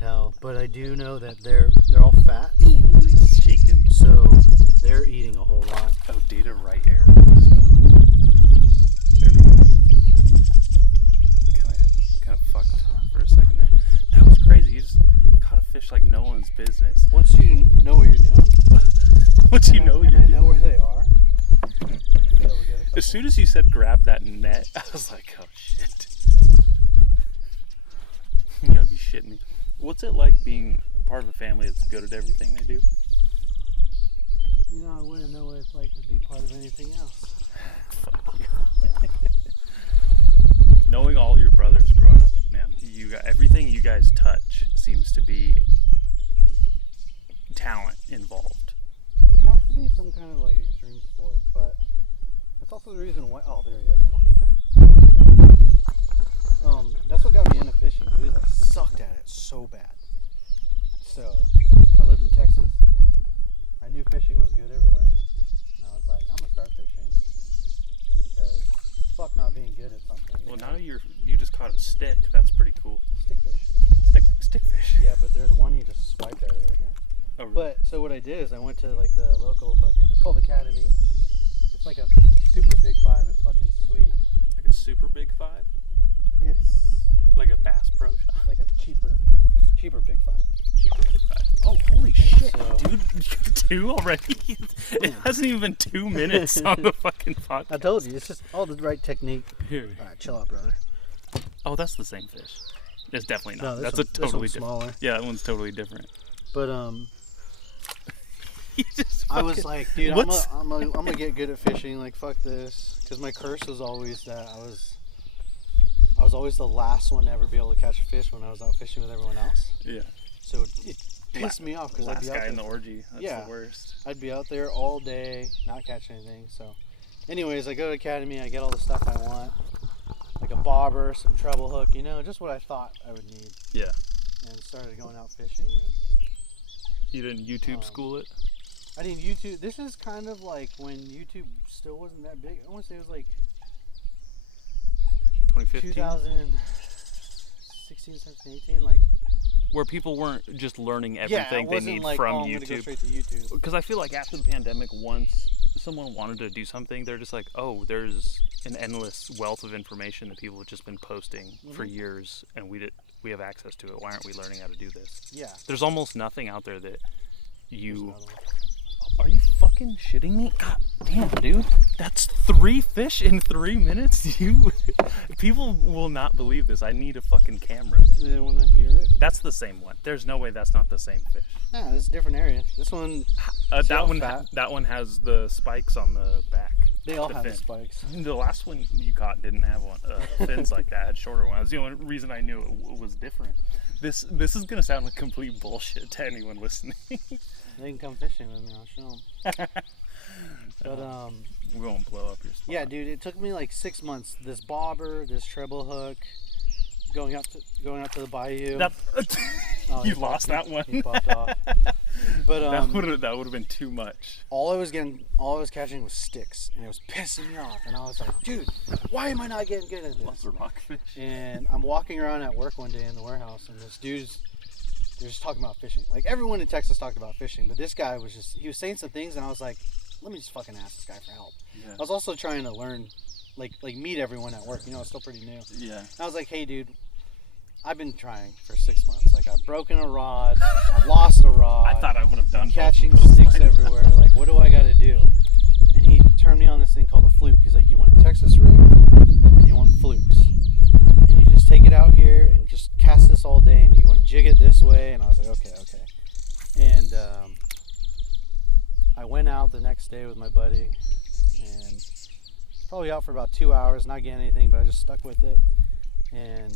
tell, but I do know that they're all fat. He's shaking. So they're eating a whole lot. Oh, data right air. What is going on? There we go. Kind of fucked for a second there. That was crazy. You just caught a fish like no one's business. Once you know what you're doing, Once you know what you're I doing. know where they are. As soon as you said grab that net, I was like, oh shit. You gotta be shitting me. What's it like being part of a family that's good at everything they do? You know, I wouldn't know what it's like to be part of anything else. Fuck you. Knowing all your brothers growing up, man, everything you guys touch seems to be talent involved. It has to be some kind of like extreme sport, but that's also the reason why. Oh, there he is. Come on, get there. That's what got me into fishing. Dude, I sucked at it so bad. So I lived in Texas, and I knew fishing was good everywhere. And I was like, I'm gonna start fishing because fuck not being good at something. Well, now you just caught a stick. That's pretty cool. Stickfish. Stickfish. Yeah, but there's one he just swiped at it right here. Oh, really? But so what I did is I went to like the local fucking. It's called Academy. It's like a super big 5. It's fucking sweet. Like a super big 5? It's Like a Bass Pro Shop? like a cheaper big 5. Cheaper big 5. Oh, holy shit, so- dude. You got 2 already? It hasn't even been 2 minutes on the fucking podcast. I told you, it's just all the right technique. Here. Alright, chill out, brother. Oh, that's the same fish. It's definitely No, not. this That's one- a totally this different. one's smaller. Yeah, that one's totally different. But You just I was fucking- like, dude, What's- I'm gonna get good at fishing. Like, fuck this, because my curse was always that I was always the last one to ever be able to catch a fish when I was out fishing with everyone else. Yeah. So it pissed me off because I'd Last be out guy in there. the orgy. That's Yeah. the worst. I'd be out there all day, not catching anything. So, anyways, I go to Academy. I get all the stuff I want, like a bobber, some treble hook, just what I thought I would need. Yeah. And started going out fishing. And You didn't YouTube school it? I didn't YouTube. This is kind of like when YouTube still wasn't that big. I want to say it was like 2015? 2016, 17, 18. Like, Where people weren't just learning yeah, everything it they wasn't need like, from oh, I'm gonna go YouTube. straight to YouTube. Because I feel like after the pandemic, once someone wanted to do something, they're just like, oh, there's an endless wealth of information that people have just been posting for years, and we have access to it. Why aren't we learning how to do this? Yeah. There's almost nothing out there that There's you... another one. Are you fucking shitting me? God damn, dude. That's 3 fish in 3 minutes? People will not believe this. I need a fucking camera. They want to hear it. That's the same one. There's no way that's not the same fish. Yeah, this is a different area. This one, That how one, fat? that one has the spikes on the back. they all The have the fin. spikes. The last one you caught didn't have one fins like that. It had shorter ones. That's the only reason I knew it was different. This is gonna sound like complete bullshit to anyone listening. They can come fishing with me. I'll show them. But We won't blow up your spot. yeah, dude, it took me like 6 months. This bobber, this treble hook, going up to the bayou. That, Oh, you he lost popped- that one. He popped off. But that would have been too much. all I was catching was sticks, and it was pissing me off. And I was like, dude, why am I not getting good at Lots this? of rockfish. And I'm walking around at work one day in the warehouse, and this dude's they're just talking about fishing. Like, everyone in Texas talked about fishing, but this guy was saying some things, and I was like, let me just fucking ask this guy for help. Yeah. I was also trying to learn, like meet everyone at work. It's still pretty new. Yeah. And I was like, hey, dude, I've been trying for 6 months. Like, I've broken a rod, I've lost a rod. I thought I would have done catching both of those sticks by now. everywhere. Like, what do I got to do? And he turned me on this thing called a fluke. He's like, you want a Texas rig, and you want flukes, and you just take it out here and just cast this all day, and you want to jig it this way. And I was like, okay. And I went out the next day with my buddy, and probably out for about 2 hours, not getting anything, but I just stuck with it, and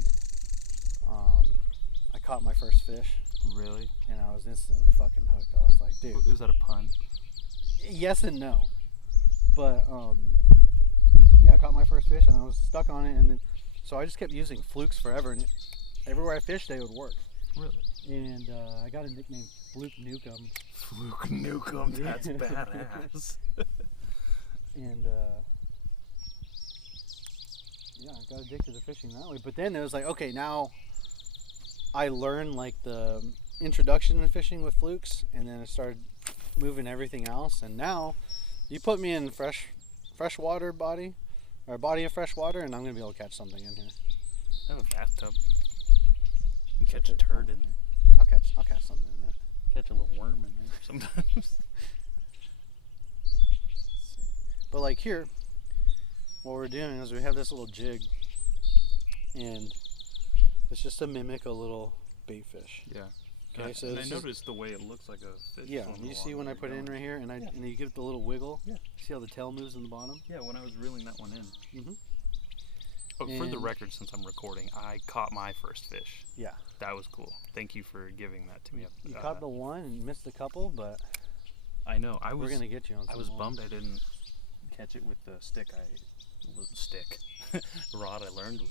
I caught my first fish. Really? And I was instantly fucking hooked. I was like, dude. Is that a pun? Yes and no. But, yeah, I caught my first fish and I was stuck on it. And then, so I just kept using flukes forever. And everywhere I fished, they would work. Really? And I got a nickname, Fluke Nukem. Fluke Nukem, that's badass. And, yeah, I got addicted to fishing that way. But then it was like, okay, now I learned like the introduction to fishing with flukes, and then I started moving everything else. And now, you put me in freshwater body, or a body of fresh water, and I'm gonna be able to catch something in here. I have a bathtub. You can catch a turd in there. I'll catch something in there. Catch a little worm in there sometimes. But like here, what we're doing is we have this little jig, and it's just to mimic a little bait fish. Yeah. Okay, so and I this noticed the way it looks like a fish. yeah, you see when I put it in right here, and and you give it the little wiggle. Yeah. See how the tail moves in the bottom? Yeah, when I was reeling that one in. Mm-hmm. Oh, for the And- record, since I'm recording, I caught my first fish. Yeah. That was cool. Thank you for giving that to me. You caught the one and missed a couple, but I know. we're gonna get you on. I was bummed I didn't catch it with the rod I learned with.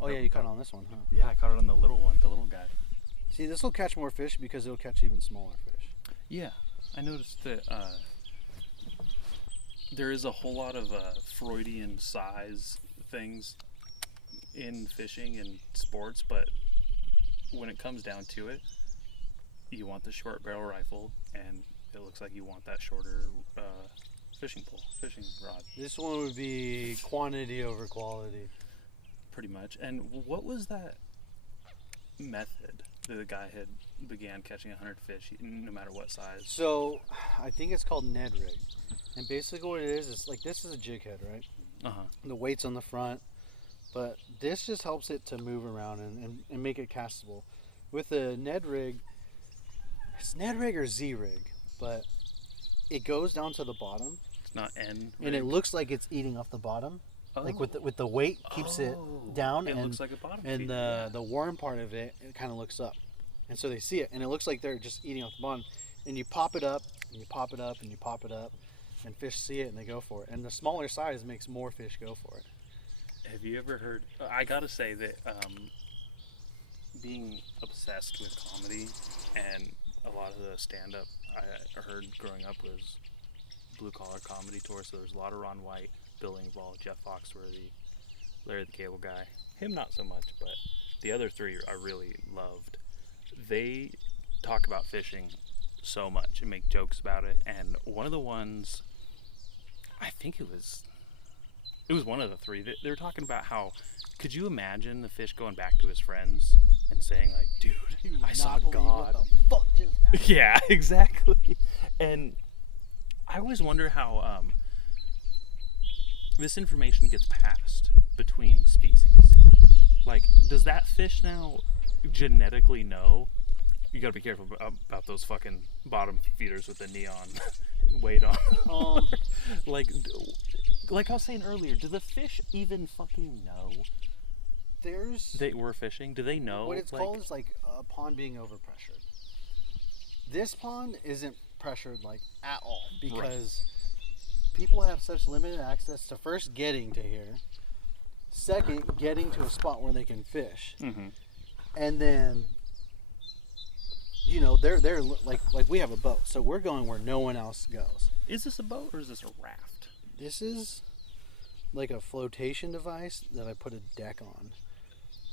Oh yeah, you caught on this one, huh? Yeah, I caught it on the little one, the little guy. See, this will catch more fish because it'll catch even smaller fish. Yeah, I noticed that there is a whole lot of Freudian size things in fishing and sports, but when it comes down to it, you want the short barrel rifle, and it looks like you want that shorter fishing rod. This one would be quantity over quality. Pretty much. And what was that method that the guy had began catching 100 fish, no matter what size? So, I think it's called Ned rig, and basically what it is like this is a jig head, right? Uh-huh. The weight's on the front, but this just helps it to move around and make it castable. With the Ned rig, it's Ned rig or Z rig, but it goes down to the bottom. It's not N rig. And it looks like it's eating off the bottom. Oh. Like with the weight keeps it down, It and looks like a bottom and feeder, the worm part of it kind of looks up, and so they see it, and it looks like they're just eating off the bottom. And you pop it up, and you pop it up, and you pop it up, and fish see it and they go for it. And the smaller size makes more fish go for it. Have you ever heard? I gotta say that being obsessed with comedy and a lot of the stand-up I heard growing up was blue-collar comedy tour. So there's a lot of Ron White, Bill Engvall, Jeff Foxworthy, Larry the Cable Guy. Him not so much, but the other three I really loved. They talk about fishing so much and make jokes about it. And one of the ones, I think it was one of the three. They were talking about how, could you imagine the fish going back to his friends and saying like, dude, I saw God. What the fuck just happened? Yeah, exactly. And I always wonder how this information gets passed between species. Like, does that fish now genetically know? You gotta be careful about those fucking bottom feeders with the neon weight on. Like I was saying earlier, do the fish even fucking know they were fishing? Do they know? What it's called is like a pond being overpressured. This pond isn't pressured like at all because people have such limited access to first getting to here, second getting to a spot where they can fish, and then they're like we have a boat, so we're going where no one else goes. Is this a boat or is this a raft? This is like a flotation device that I put a deck on.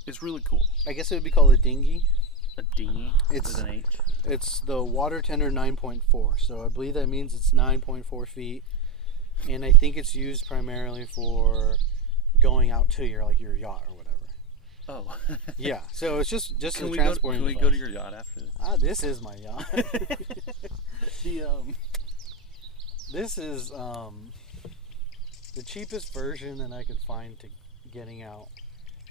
It's really cool. I guess it would be called a dinghy. A dinghy It's with an H? It's the water tender 9.4, so I believe that means it's 9.4 feet, and I think it's used primarily for going out to your yacht or whatever. Oh. Yeah, so it's just Can a we transporting go device. to your yacht after this? This is my yacht. This is the cheapest version that I could find to getting out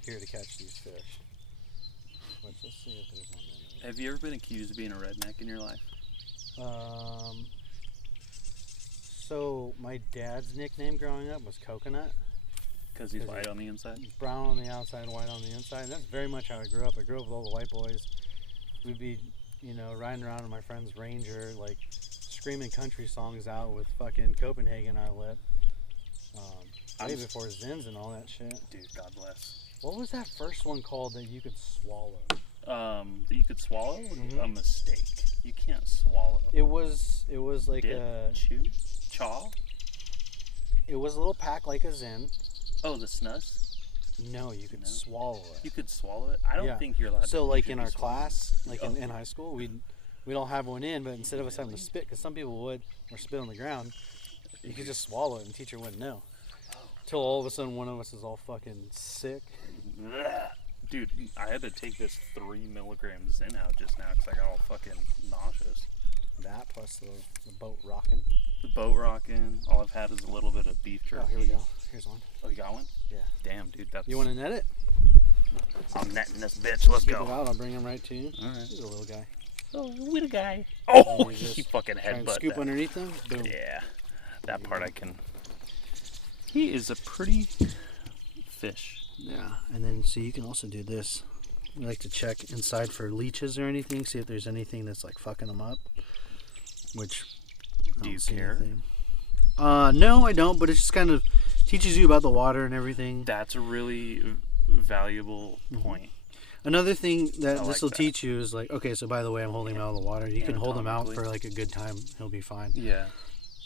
here to catch these fish. Let's see if there's one in there. Have you ever been accused of being a redneck in your life? So my dad's nickname growing up was Coconut. Because he's white on the inside? Brown on the outside, white on the inside. And that's very much how I grew up. I grew up with all the white boys. We'd be, riding around in my friend's Ranger, like screaming country songs out with fucking Copenhagen on our lip. Way before Zins and all that shit. Dude, God bless. What was that first one called that you could swallow? That you could swallow? Mhm. A mistake. You can't swallow. It was like Dip? a Chew? Chaw? It was a little pack like a Zin. Oh, the snus? No, you could swallow it. You could swallow it? I don't think you're allowed to. So, like in our class, like in high school, we don't have one in, but instead of us having to spit, because some people would, or spit on the ground, you could just swallow it and the teacher wouldn't know. Till all of a sudden one of us is all fucking sick. Dude, I had to take this 3 milligrams Zen out just now because I got all fucking nauseous. That plus the boat rocking. The boat rocking. All I've had is a little bit of beef jerky. Oh, here we go. Here's one. Oh, you got one? Yeah. Damn, dude, that's... You want to net it? I'm netting this bitch. Let's Keep go. it out. I'll bring him right to you. All right. He's a little guy. Oh, little guy. Oh, he fucking headbutt scoop that. underneath him. Boom. Yeah. That part I can... He is a pretty fish. Yeah, and then so you can also do this. We like to check inside for leeches or anything, see if there's anything that's like fucking them up. Which do you care? No, I don't. But it just kind of teaches you about the water and everything. That's a really valuable point. Another thing that this will teach you is like, okay, so by the way, I'm holding him out of the water. You can hold him out for like a good time. He'll be fine. Yeah.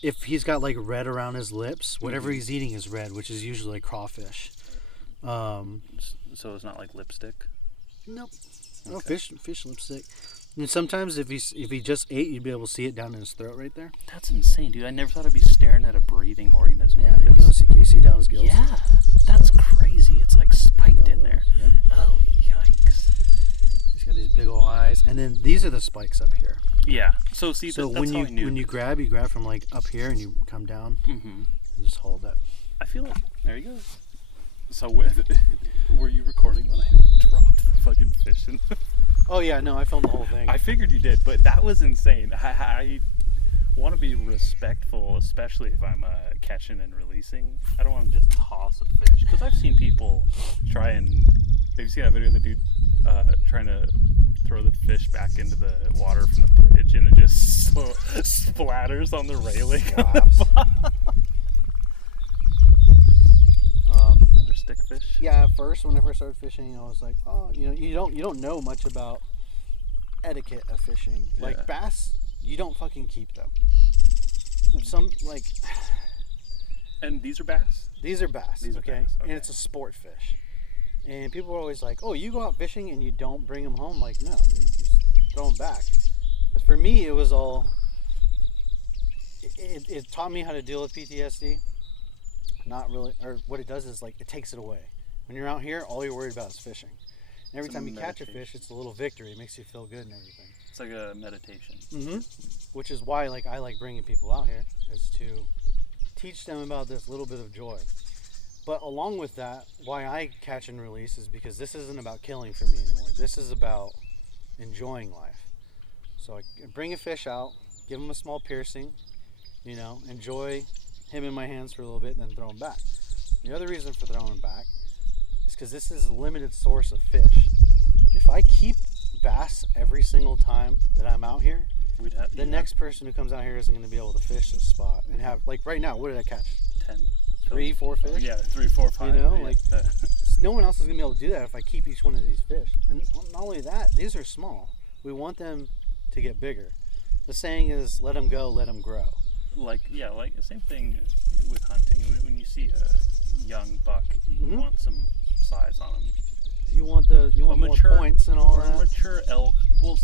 If he's got like red around his lips, whatever he's eating is red, which is usually like crawfish. So it's not like lipstick? Nope. Okay. No, fish lipstick. And sometimes if he just ate, you'd be able to see it down in his throat right there. That's insane, dude. I never thought I'd be staring at a breathing organism. Yeah, like can you see down his gills? Yeah, that's crazy. It's like spiked in there. Yep. Oh, yikes. He's got these big old eyes, and then these are the spikes up here. Yeah. So see, so that's when how I knew. When you grab from like up here, and you come down, and just hold it. I feel like there you go. So were you recording when I dropped the fucking fish in? Oh yeah, no, I filmed the whole thing. I figured you did, but that was insane. I want to be respectful, especially if I'm catching and releasing. I don't want to just toss a fish, because I've seen people try and... Have you seen that video of the dude trying to throw the fish back into the water from the bridge, and it just splatters on the railing? Another stickfish? Yeah, at first, when I first started fishing, I was like, oh, you don't know much about etiquette of fishing. Like bass, you don't fucking keep them. Some like. And these are bass? These are bass. These are okay? bass, okay. And it's a sport fish. And people are always like, oh, you go out fishing and you don't bring them home? Like, no, you just throw them back. Because for me, it was all. It taught me how to deal with PTSD. Not really, or what it does is like it takes it away. When you're out here, all you're worried about is fishing. And every time you catch a fish, it's a little victory. It makes you feel good and everything. It's like a meditation. Which is why I like bringing people out here, is to teach them about this little bit of joy. But along with that, why I catch and release is because this isn't about killing for me anymore. This is about enjoying life. So I bring a fish out, give him a small piercing, enjoy him in my hands for a little bit, and then throw him back. The other reason for throwing him back is because this is a limited source of fish. If I keep bass every single time that I'm out here, the next person who comes out here isn't going to be able to fish this spot and have, like right now, what did I catch? 10. 3, 4 fish? Yeah, 3, 4, 5. No one else is going to be able to do that if I keep each one of these fish. And not only that, these are small. We want them to get bigger. The saying is, let them go, let them grow. Like the same thing with hunting. When you see a young buck, you want some size on him. You want more points and all that. Or a mature elk. Well,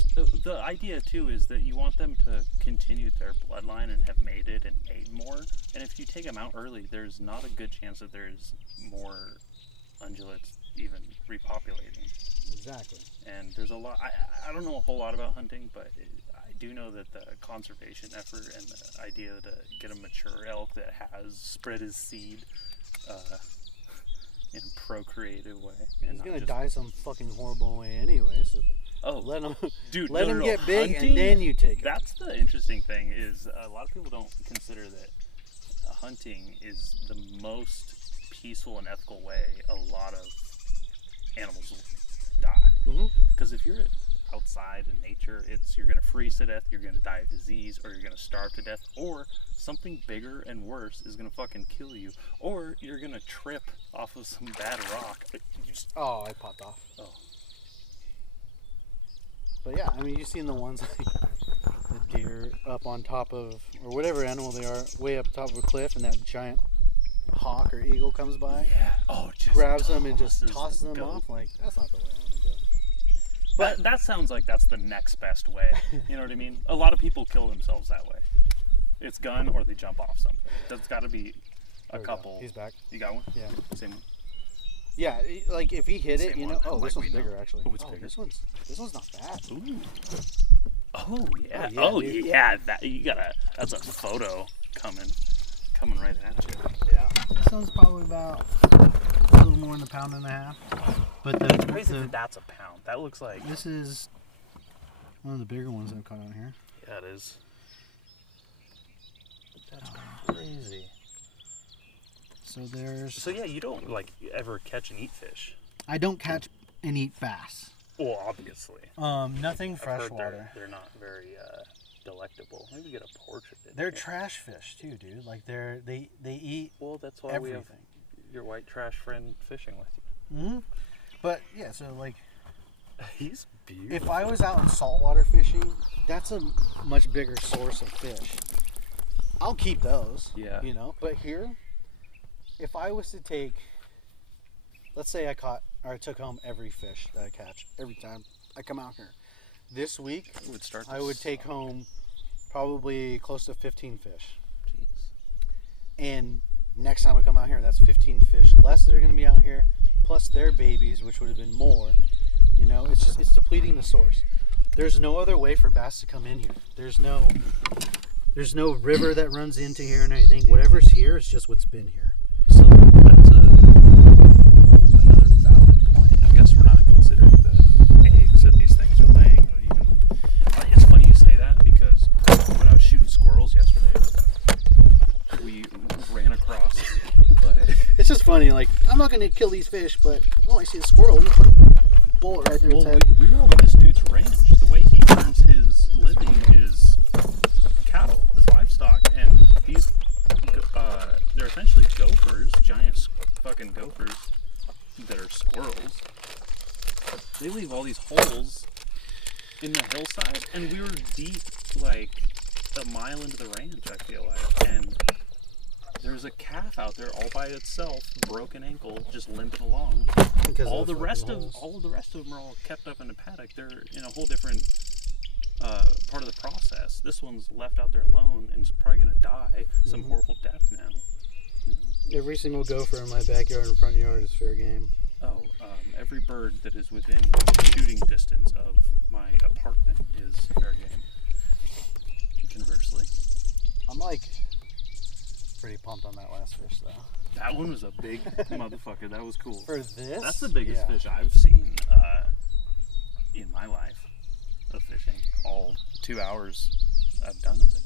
the idea too is that you want them to continue their bloodline and have mated and made more. And if you take them out early, there's not a good chance that there's more ungulates even repopulating. Exactly. And there's a lot. I don't know a whole lot about hunting, but I do know that the conservation effort and the idea to get a mature elk that has spread his seed in a procreative way. He's gonna die some fucking horrible way anyway. So let him, let him get big, hunting, and then you take it. That's the interesting thing is a lot of people don't consider that hunting is the most peaceful and ethical way a lot of animals will die. Because if you're outside in nature, you're going to freeze to death, you're going to die of disease, or you're going to starve to death, or something bigger and worse is going to fucking kill you, or you're going to trip off of some bad rock. I popped off. Oh. But yeah, I mean, you've seen the ones like the deer up on top of, or whatever animal they are, way up top of a cliff, and that giant hawk or eagle comes by, just grabs them and just tosses tosses the them goat. off. Like, that's not the way I want to go. But that sounds like that's the next best way. You know what I mean? A lot of people kill themselves that way. It's gun or they jump off something. There's got to be a couple. He's back. You got one? Yeah. Same one. Yeah, like if he hit it, Same you one. know. How Oh, might this one's we know? bigger actually. Oh, it's bigger. This one's not bad. Ooh. Oh yeah. yeah, Oh dude. yeah. That's a photo coming right at you. Yeah. This one's probably about a little more than a pound and a half. But It's crazy that that's a pound. That looks like. this is one of the bigger ones I've caught on here. Yeah, it is. That's crazy. So yeah, you don't like ever catch and eat fish. I don't catch and eat bass. Well, obviously. Nothing I've heard freshwater. They're not very delectable. Maybe get a portrait. They're trash fish too, dude. Like they eat. Well, that's why everything. we have your white trash friend fishing with you. Mm-hmm. But yeah, so like, he's beautiful. if I was out in saltwater fishing, that's a much bigger source of fish. I'll keep those. Yeah. You know, but here, if I was to take, let's say I took home every fish that I catch every time I come out here. This week, I would take home probably close to 15 fish. Jeez. And next time I come out here, that's 15 fish less that are going to be out here, plus their babies, which would have been more. You know, it's depleting the source. There's no other way for bass to come in here. There's no river that runs into here and anything. Whatever's here is just what's been here. So that's another valid point. I guess we're not considering the eggs that these things are laying. Or even, it's funny you say that because when I was shooting squirrels yesterday, we ran across. What? It's just funny. Like, I'm not going to kill these fish, but I see a squirrel. I'm going to put a bullet right through its head. We were over this dude's ranch. The way he earns his living is cattle, is livestock, and they're essentially gophers, giant fucking gophers that are squirrels. They leave all these holes in the hillside, and we were deep like a mile into the ranch, I feel like, and there's a calf out there all by itself, broken ankle, just limping along. Because all the rest of them are all kept up in the paddock. They're in a whole different part of the process. This one's left out there alone and is probably gonna die some horrible death now. You know? Every single gopher in my backyard and front yard is fair game. Oh, every bird that is within shooting distance of my apartment is fair game. Conversely, I'm like pretty pumped on that last fish though. that one was a big motherfucker. That was cool. For this, That's the biggest fish I've seen in my life of fishing. All 2 hours I've done of it.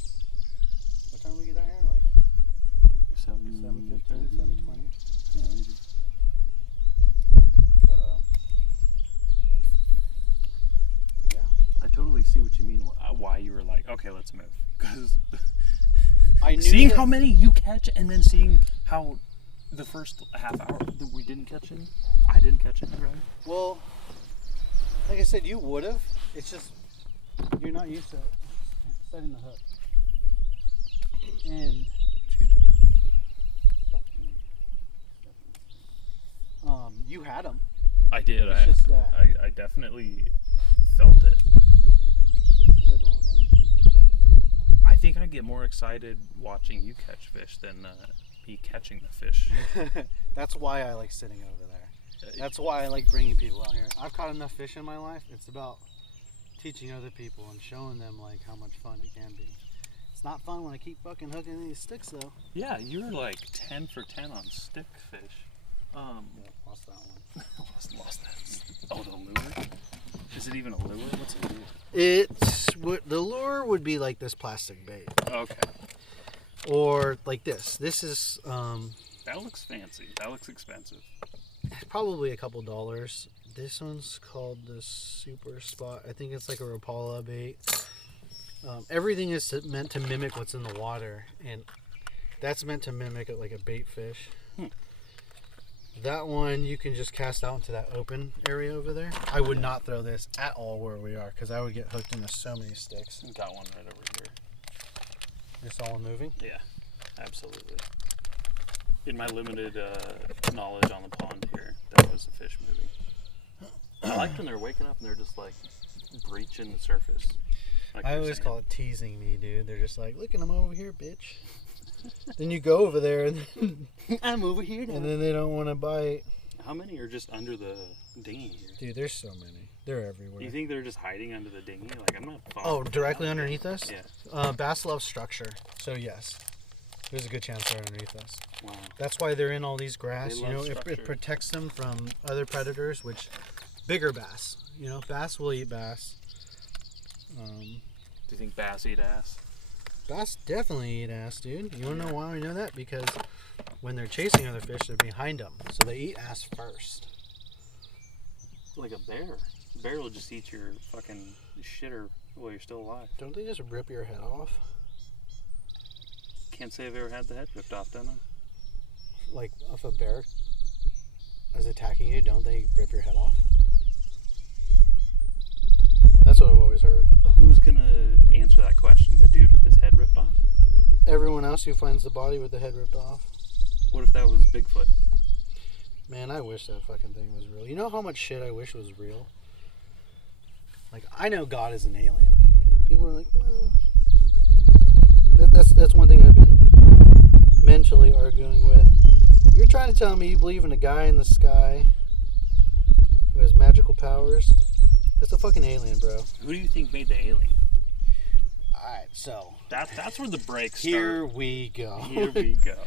What time did we get out here? Like 7:15, 7:20. Yeah, maybe. But yeah. I totally see what you mean. Why you were like, okay, let's move. Because I knew seeing that, how many you catch, and then seeing how the first half hour that we didn't catch any, I didn't catch any, really. well, like I said, you would have. It's just you're not used to setting the hook. And you had them. I did. It's just that. I definitely felt it. Wiggle and everything. I think I get more excited watching you catch fish than me catching the fish. That's why I like sitting over there. That's why I like bringing people out here. I've caught enough fish in my life. It's about teaching other people and showing them like how much fun it can be. It's not fun when I keep fucking hooking these sticks though. Yeah, you were like 10 for 10 on stick fish. Lost that one. lost that. Oh, the lure? Is it even a lure? What's a lure? It's the lure would be like this plastic bait. Okay. Or like this. This is That looks fancy. That looks expensive. probably a couple dollars. This one's called the Super Spot. I think it's like a Rapala bait. Everything is meant to mimic what's in the water, and that's meant to mimic it like a bait fish. That one you can just cast out into that open area over there. I would not throw this at all where we are because I would get hooked into so many sticks. Got one right over here. This all moving? Yeah, absolutely. in my limited knowledge on the pond here, that was a fish movie. I liked when they're waking up and they're just like breaching the surface. Like I always call it teasing me, dude. They're just like, look, I'm over here, bitch. Then you go over there and then, I'm over here now. And then they don't want to bite. How many are just under the dinghy here? Dude, there's so many. They're everywhere. You think they're just hiding under the dinghy? Like, I'm not. Oh, directly underneath us? Yeah. Bass love structure, so yes, there's a good chance they're underneath us. Wow. That's why they're in all these grass. They You know, love it structure. protects them from other predators, which bigger bass. You know, bass will eat bass. Do you think bass eat ass? Bass definitely eat ass, dude. You wanna know why we know that? Because when they're chasing other fish, they're behind them, so they eat ass first. Like a bear. A bear will just eat your fucking shitter while you're still alive. Don't they just rip your head off? Can't say I've ever had the head ripped off, don't I? Like, if a bear is attacking you, don't they rip your head off? That's what I've always heard. Who's gonna answer that question? The dude with his head ripped off? Everyone else who finds the body with the head ripped off. What if that was Bigfoot? Man, I wish that fucking thing was real. You know how much shit I wish was real? Like, I know God is an alien. You know, people are like, no. That's one thing I've been mentally arguing with. You're trying to tell me you believe in a guy in the sky who has magical powers? That's a fucking alien, bro. Who do you think made the alien? Alright, so. That's where the breaks start. Here we go. Here we go.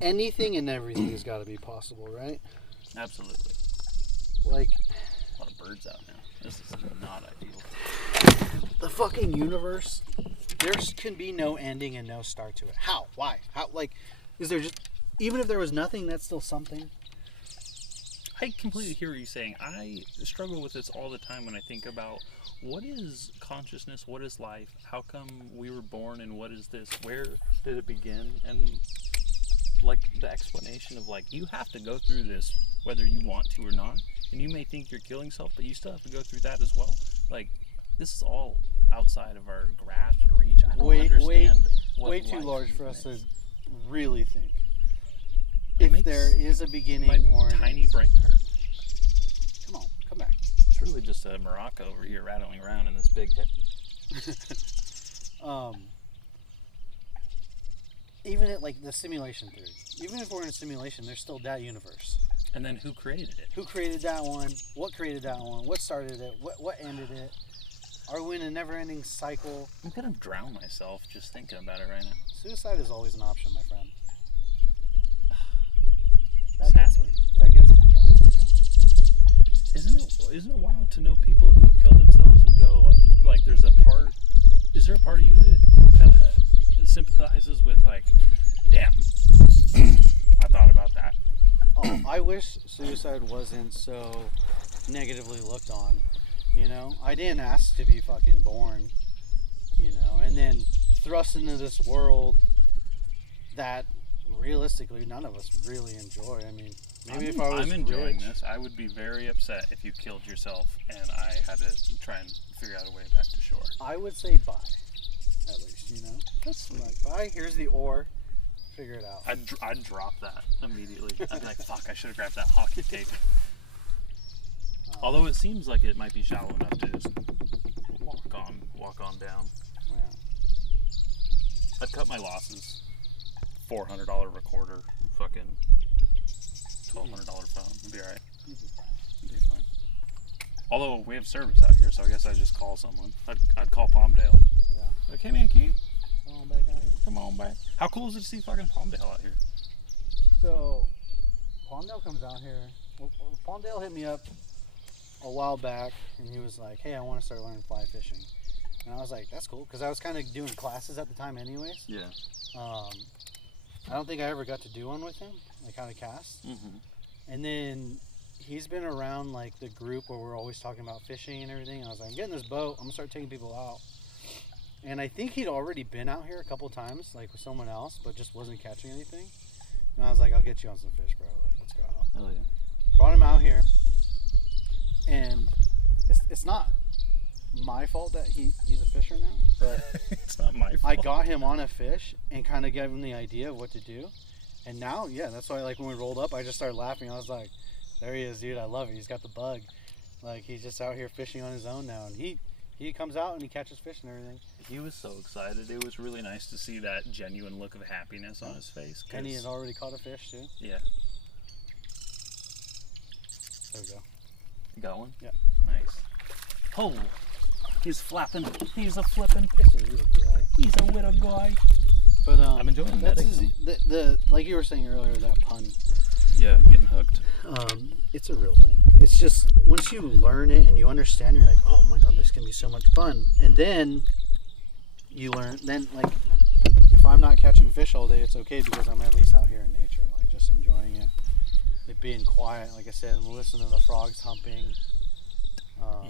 Anything and everything has got to be possible, right? Absolutely. Like, A lot of birds out now. This is not ideal. the fucking universe, there can be no ending and no start to it. How? Why? How? Like, is there just, even if there was nothing, that's still something? I completely hear what you're saying. I struggle with this all the time when I think about what is consciousness, what is life, how come we were born, and what is this, where did it begin? And like the explanation of like, you have to go through this whether you want to or not, and you may think you're killing yourself, but you still have to go through that as well. Like, this is all outside of our grasp or reach. I don't understand what way too life large for us is. to really think. It If makes there is a beginning my or an tiny end. brain hurt. Come on, come back. It's really just a maraca over here rattling around in this big head. Even at like the simulation theory, even if we're in a simulation, there's still that universe. And then who created it? Who created that one? What created that one? What started it? What ended it? Are we in a never-ending cycle? I'm gonna drown myself just thinking about it right now. Suicide is always an option, my friend. Sadly. That gets me going, you know? Isn't it wild to know people who have killed themselves and go like there's a part? Is there a part of you that kind of sympathizes with like, damn, I thought about that. Oh, I wish suicide wasn't so negatively looked on. You know, I didn't ask to be fucking born. You know, and then thrust into this world that realistically none of us really enjoy. I mean, maybe if I was I'm enjoying rich, this. I would be very upset if you killed yourself and I had to try and figure out a way back to shore. I would say bye, at least, you know? That's sweet. Like, bye, here's the ore, figure it out. I'd drop that immediately. I'd be like, fuck, I should have grabbed that hockey tape. Although it seems like it might be shallow enough to just walk on down. Yeah. I've cut my losses. $400 recorder, fucking $1,200 phone. It'd be alright. It'd be fine. Although we have service out here, so I guess I'd just call someone. I'd call Palmdale. Yeah. Like, hey man, can you Come on back out here. come on back? How cool is it to see fucking Palmdale out here? So, Palmdale comes out here. Well, Palmdale hit me up a while back, and he was like, hey, I want to start learning fly fishing. And I was like, that's cool, because I was kind of doing classes at the time anyways. Yeah. I don't think I ever got to do one with him, like how to cast. Mm-hmm. And then he's been around like the group where we're always talking about fishing and everything. And I was like, I'm getting this boat. I'm gonna start taking people out. And I think he'd already been out here a couple times, like with someone else, but just wasn't catching anything. And I was like, I'll get you on some fish, bro. Like, let's go out. Hell yeah. Brought him out here, and it's not my fault that he's a fisher now, but It's not my fault. I got him on a fish and kind of gave him the idea of what to do. And now, yeah, that's why, like, when we rolled up, I just started laughing. I was like, there he is, dude. I love it. He's got the bug. Like, he's just out here fishing on his own now. And he comes out and he catches fish and everything. He was so excited. It was really nice to see that genuine look of happiness on his face. And he had already caught a fish, too. Yeah. There we go. You got one? Yeah. Nice. Oh, he's flapping. He's a flipping. Just a little guy. He's a little guy. But I'm enjoying that's netting. the like you were saying earlier, that pun. Yeah, getting hooked. It's a real thing. It's just once you learn it and you understand, you're like, oh my god, this can be so much fun. And then you learn. Then like, if I'm not catching fish all day, it's okay because I'm at least out here in nature, like just enjoying it. It being quiet, like I said, and listen to the frogs humping.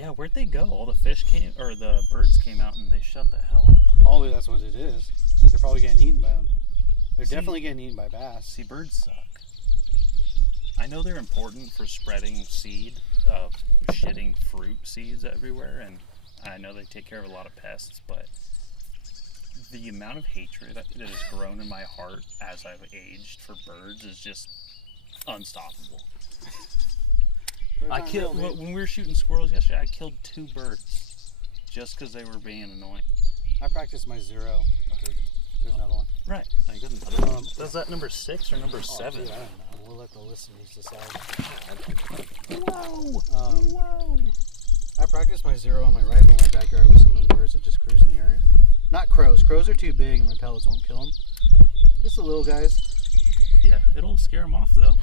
Yeah, where'd they go? All the fish came, or the birds came out and they shut the hell up. Probably that's what it is. They're probably getting eaten by them. They're definitely getting eaten by bass. See, birds suck. I know they're important for spreading seed, shitting fruit seeds everywhere, and I know they take care of a lot of pests, but the amount of hatred that has grown in my heart as I've aged for birds is just unstoppable. I killed, when we were shooting squirrels yesterday, I killed 2 birds just because they were being annoying. I practiced my 0. Oh, here we go. There's another one. Right. I got another one. Was that number 6 or number 7? Dude, I don't know. We'll let the listeners decide. Whoa! Whoa! I practiced my 0 on my rifle in my backyard with some of the birds that just cruise in the area. Not crows. Crows are too big and my pellets won't kill them. Just the little guys. Yeah, it'll scare them off though.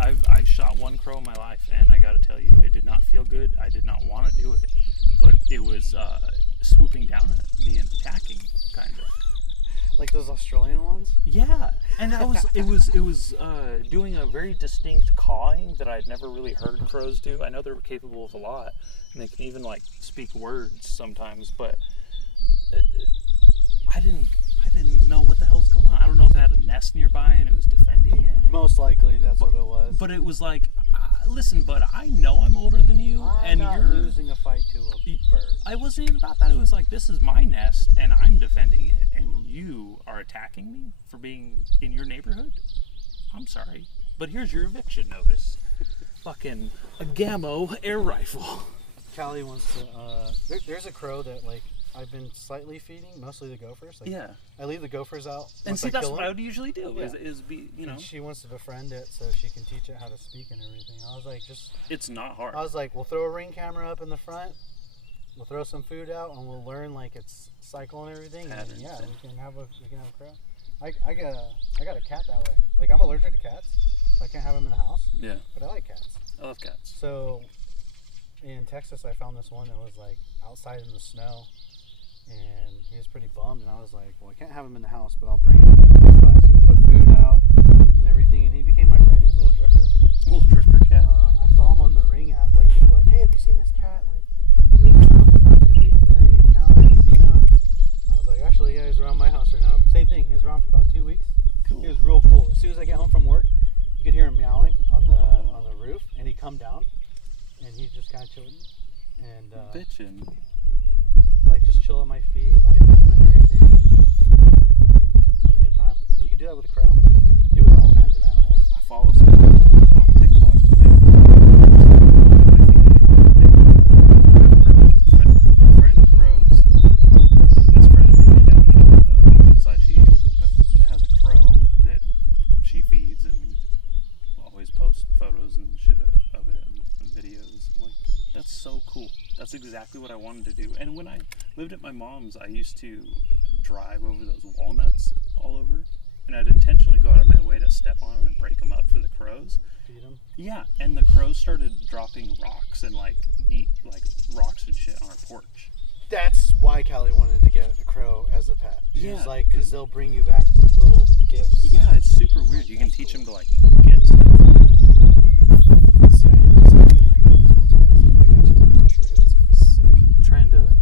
I've shot 1 crow in my life, and I got to tell you, it did not feel good. I did not want to do it, but it was swooping down at me and attacking, kind of. Like those Australian ones? Yeah, and it was doing a very distinct cawing that I'd never really heard crows do. I know they're capable of a lot, and they can even like speak words sometimes, but I didn't know what the hell's going on. I don't know if it had a nest nearby and it was defending it. Most likely that's what it was. But it was like, listen, bud, I know I'm older than you, I'm not losing a fight to a bird. I wasn't even about that. It was like, this is my nest and I'm defending it, and you are attacking me for being in your neighborhood? I'm sorry, but here's your eviction notice. Fucking a Gammo air rifle. Callie wants to, there's a crow that like I've been slightly feeding, mostly the gophers. Like, yeah. I leave the gophers out. And see, that's what I would usually do, is be, you know. And she wants to befriend it so she can teach it how to speak and everything. I was like, It's not hard. I was like, we'll throw a ring camera up in the front, we'll throw some food out, and we'll learn like its cycle and everything. Patterns, and yeah, we can have a crow. I got a cat that way. Like, I'm allergic to cats, so I can't have them in the house. Yeah. But I like cats. I love cats. So in Texas, I found this one that was like outside in the snow. And he was pretty bummed, and I was like, well, I can't have him in the house, but I'll bring him close by. So we put food out and everything, and he became my friend. He was a little drifter. Little drifter cat. I saw him on the Ring app. Like, people were like, hey, have you seen this cat? Like, he was around for about 2 weeks, and then now I haven't seen him. I was like, actually, yeah, he's around my house right now. Same thing. He was around for about 2 weeks. Cool. He was real cool. As soon as I get home from work, you could hear him meowing on the roof, and he'd come down, and he'd just kind of chill with me. And bitchin'. Like, just chill at my feet, let me pet him and everything. That was a good time. You can do that with a crow. Do it with all kinds of animals. I follow some people on TikTok friend crows. This friend of mine down inside, she has a crow that she feeds and always posts photos and shit of it and videos. I'm like, that's so cool. That's exactly what I wanted to do. And when I lived at my mom's, I used to drive over those walnuts all over, and I'd intentionally go out of my way to step on them and break them up for the crows. Feed them? Yeah, and the crows started dropping rocks and like neat rocks and shit on our porch. That's why Callie wanted to get a crow as a pet. She Yeah. was like, because they'll bring you back little gifts. Yeah, it's super weird. You can teach them to like get stuff. See, I hit this area like multiple times. If I catch it on brush right here, that's going to be sick. Trying to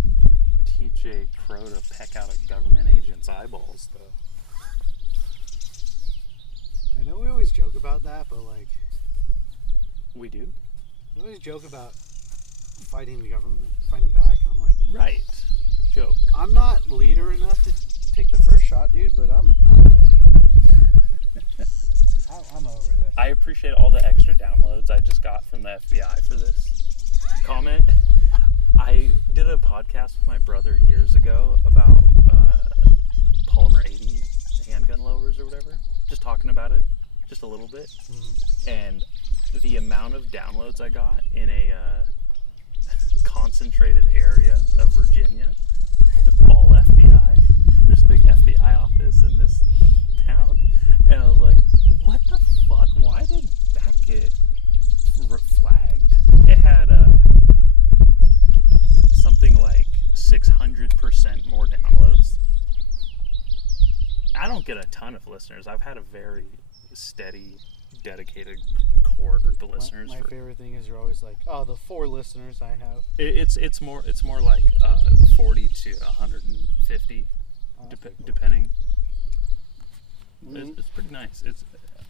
teach a crow to peck out a government agent's eyeballs, though. I know we always joke about that, but like... We do? We always joke about fighting the government, fighting back. And I'm like, Right. Joke. I'm not leader enough to take the first shot, dude, but I'm ready. I'm over this. I appreciate all the extra downloads I just got from the FBI for this comment. I did a podcast with my brother years ago about polymer 80 handgun lowers or whatever. Just talking about it just a little bit. Mm-hmm. And the amount of downloads I got in a concentrated area of Virginia, all FBI. There's a big FBI office in this town. And I was like, what the fuck? Why did that get flagged? It had something like 600% more downloads. I don't get a ton of listeners. I've had a very steady, dedicated core group of listeners. My favorite thing is you're always like, oh, the 4 listeners I have. It's more like 40 to 150, depending. Mm-hmm. It's pretty nice.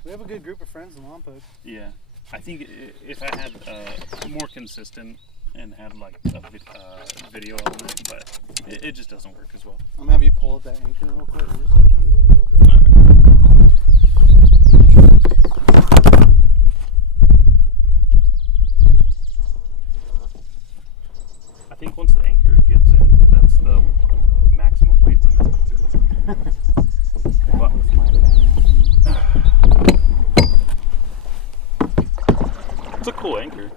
We have a good group of friends in Lompoc. Yeah. I think if I had more consistent and had like a video element, but it just doesn't work as well. I'm gonna have you pull up that anchor real quick. We're just gonna move a little bit. I think once the anchor gets in, that's the maximum weight limit. That was my plan. It's a cool anchor.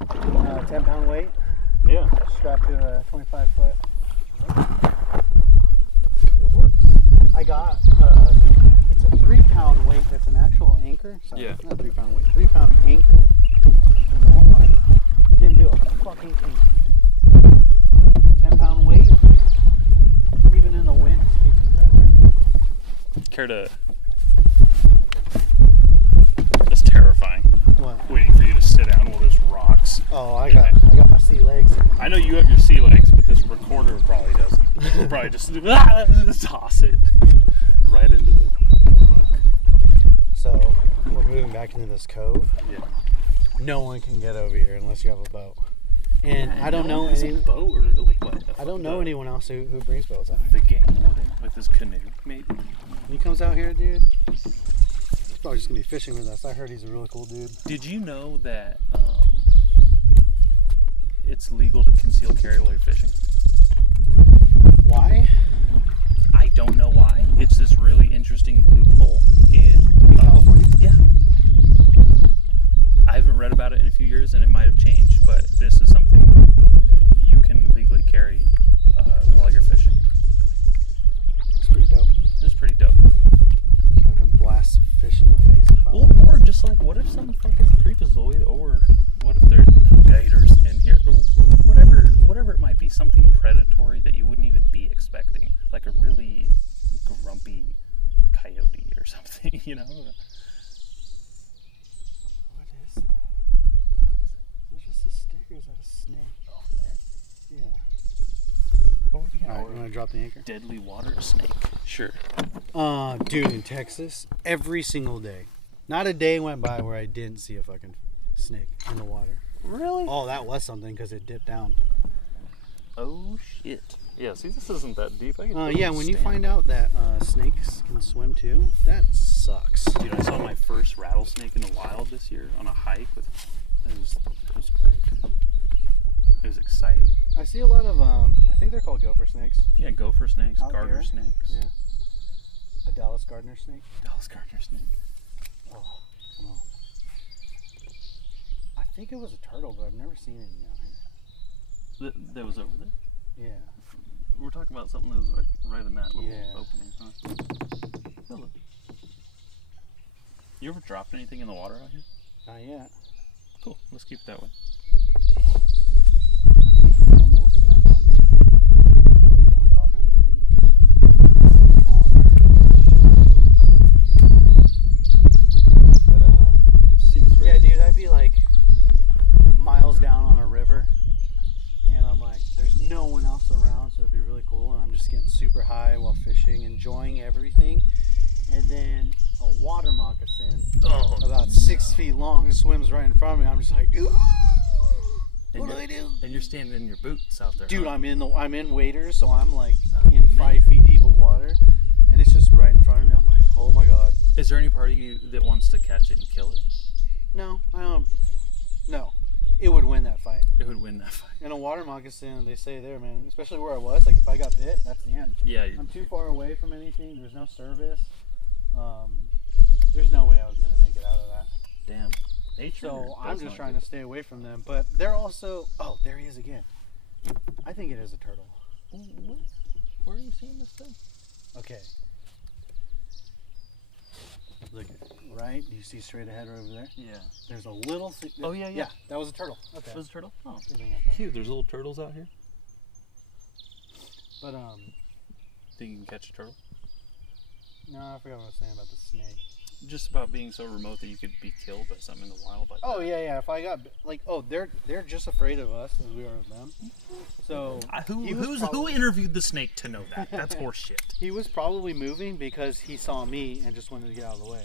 10-pound weight. Yeah. Strapped to a 25-foot. It works. I got it's a 3-pound weight. That's an actual anchor. Sorry, Yeah. not 3-pound weight. 3-pound anchor. In Walmart. Didn't do a fucking thing for me. 10-pound weight. Even in the wind, it's keeping right. Care to? That's terrifying. What? Waiting for you to sit down while there's rocks. Oh, I got my sea legs. I know you have your sea legs, but this recorder probably doesn't. We'll probably just toss it right into the muck. So we're moving back into this cove. Yeah. No one can get over here unless you have a boat. And I don't know any any. boat or like what? I don't know anyone else who brings boats out. The game warden with his canoe, maybe. When he comes out here, dude, he's probably just gonna be fishing with us. I heard he's a really cool dude. Did you know that it's legal to conceal carry while you're fishing? Why? I don't know why. It's this really interesting loophole in California? Yeah. I haven't read about it in a few years, and it might have changed, but this is something you can legally carry while you're fishing. It's pretty dope. It's pretty dope. So I can blast fish in the face. If I Well, want. or just like, what if some fucking creepazoid, or what if they're gators in here, or whatever it might be, something predatory that you wouldn't even be expecting, like a really grumpy coyote or something, you know? What is that? Is it just a stick or is that a snake? Over there. Yeah. Oh, yeah. Alright, Or you wanna drop the anchor? deadly water snake. Sure. Dude, in Texas, every single day. Not a day went by where I didn't see a fucking snake in the water. Really? Oh, that was something because it dipped down. Oh shit. Yeah, see, this isn't that deep. I can Yeah, when you find out that snakes can swim too, that sucks. Dude, I saw my first rattlesnake in the wild this year on a hike with. It was great. It was exciting. I see a lot of I think they're called gopher snakes. Yeah, gopher snakes, Out garter here. snakes. Yeah. A Dallas Gardner snake. Dallas garter snake. Oh, come on. I think it was a turtle, but I've never seen any out here. That was over there? Yeah. We're talking about something that was like right in that little Yeah. opening, huh? Hello. You ever dropped anything in the water out here? Not yet. Cool. Let's keep it that way. I keep minimal stuff on here, so I don't drop anything. But Seems very. yeah, dude, I'd be like miles down on a river, and I'm like, there's no one else around, so it'd be really cool. And I'm just getting super high while fishing, enjoying everything. And then a water moccasin, about 6 feet long, swims right in front of me. I'm just like, ooh, what do I do? And You're standing in your boots out there. Dude, huh? I'm in waders, so I'm like Oh, in man. 5 feet deep of water, and it's just right in front of me. I'm like, oh my god. Is there any part of you that wants to catch it and kill it? No, I don't. No, it would win that fight. It would win that fight. In a water moccasin, they say there, man, especially where I was, like if I got bit, that's the end. Yeah. I'm too far away from anything. There's no service. There's no way I was gonna make it out of that. Damn. Nature. So I'm does just not trying give- to stay away from them. But they're also. Oh, there he is again. I think it is a turtle. What? Where are you seeing this thing? Okay. Look, right? Do you see straight ahead right over there? Yeah. There's a little. Oh, yeah. Yeah, that was a turtle. Okay. Was it a turtle? Oh, Good thing I found it. cute. There's little turtles out here. But Think you can catch a turtle? no, I forgot what I was saying about the snake. Just about being so remote that you could be killed by something in the wild. Like Oh yeah. If I got like, they're just afraid of us as we are of them. So he was who probably- interviewed the snake to know that? That's horseshit. He was probably moving because he saw me and just wanted to get out of the way.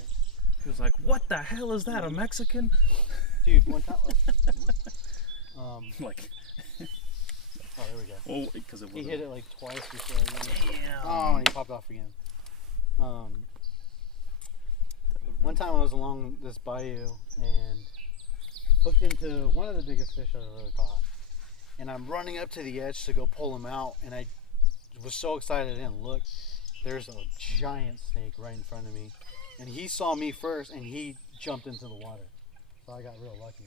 He was like, "What the hell is that? A Mexican?" Dude, one time. Like, Oh, there we go. oh, because it was. He hit it like twice before I went. Damn. Oh, and he popped off again. One time I was along this bayou and hooked into one of the biggest fish I've ever caught. And I'm running up to the edge to go pull him out, and I was so excited I didn't look. There's a giant snake right in front of me. And he saw me first, and he jumped into the water. So I got real lucky.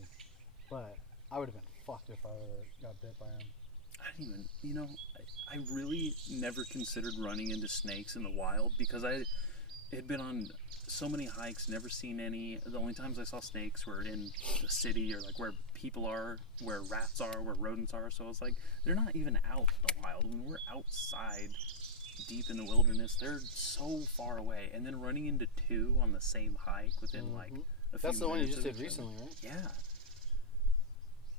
But I would have been fucked if I got bit by him. I didn't even, I really never considered running into snakes in the wild because I had been on so many hikes, never seen any. The only times I saw snakes were in the city or like where people are, where rats are, where rodents are. So I was like, they're not even out in the wild. When we're outside, deep in the wilderness, they're so far away. And then running into two on the same hike within like a few That's the one you minutes just of did each other. recently, right? Yeah.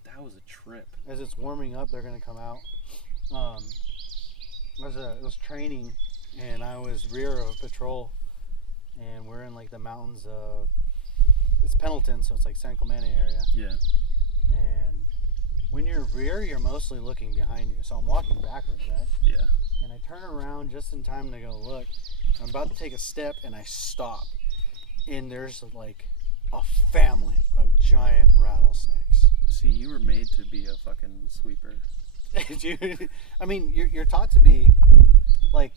That was a trip. As it's warming up, they're gonna come out. It was training, and I was rear of a patrol, and we're in like the mountains of. It's Pendleton, so it's like San Clemente area. Yeah. And when you're rear, you're mostly looking behind you. So I'm walking backwards, right? Yeah. And I turn around just in time to go look. I'm about to take a step, and I stop, and there's like a family of giant rattlesnakes. See, you were made to be a fucking sweeper. Dude, I mean, you're taught to be like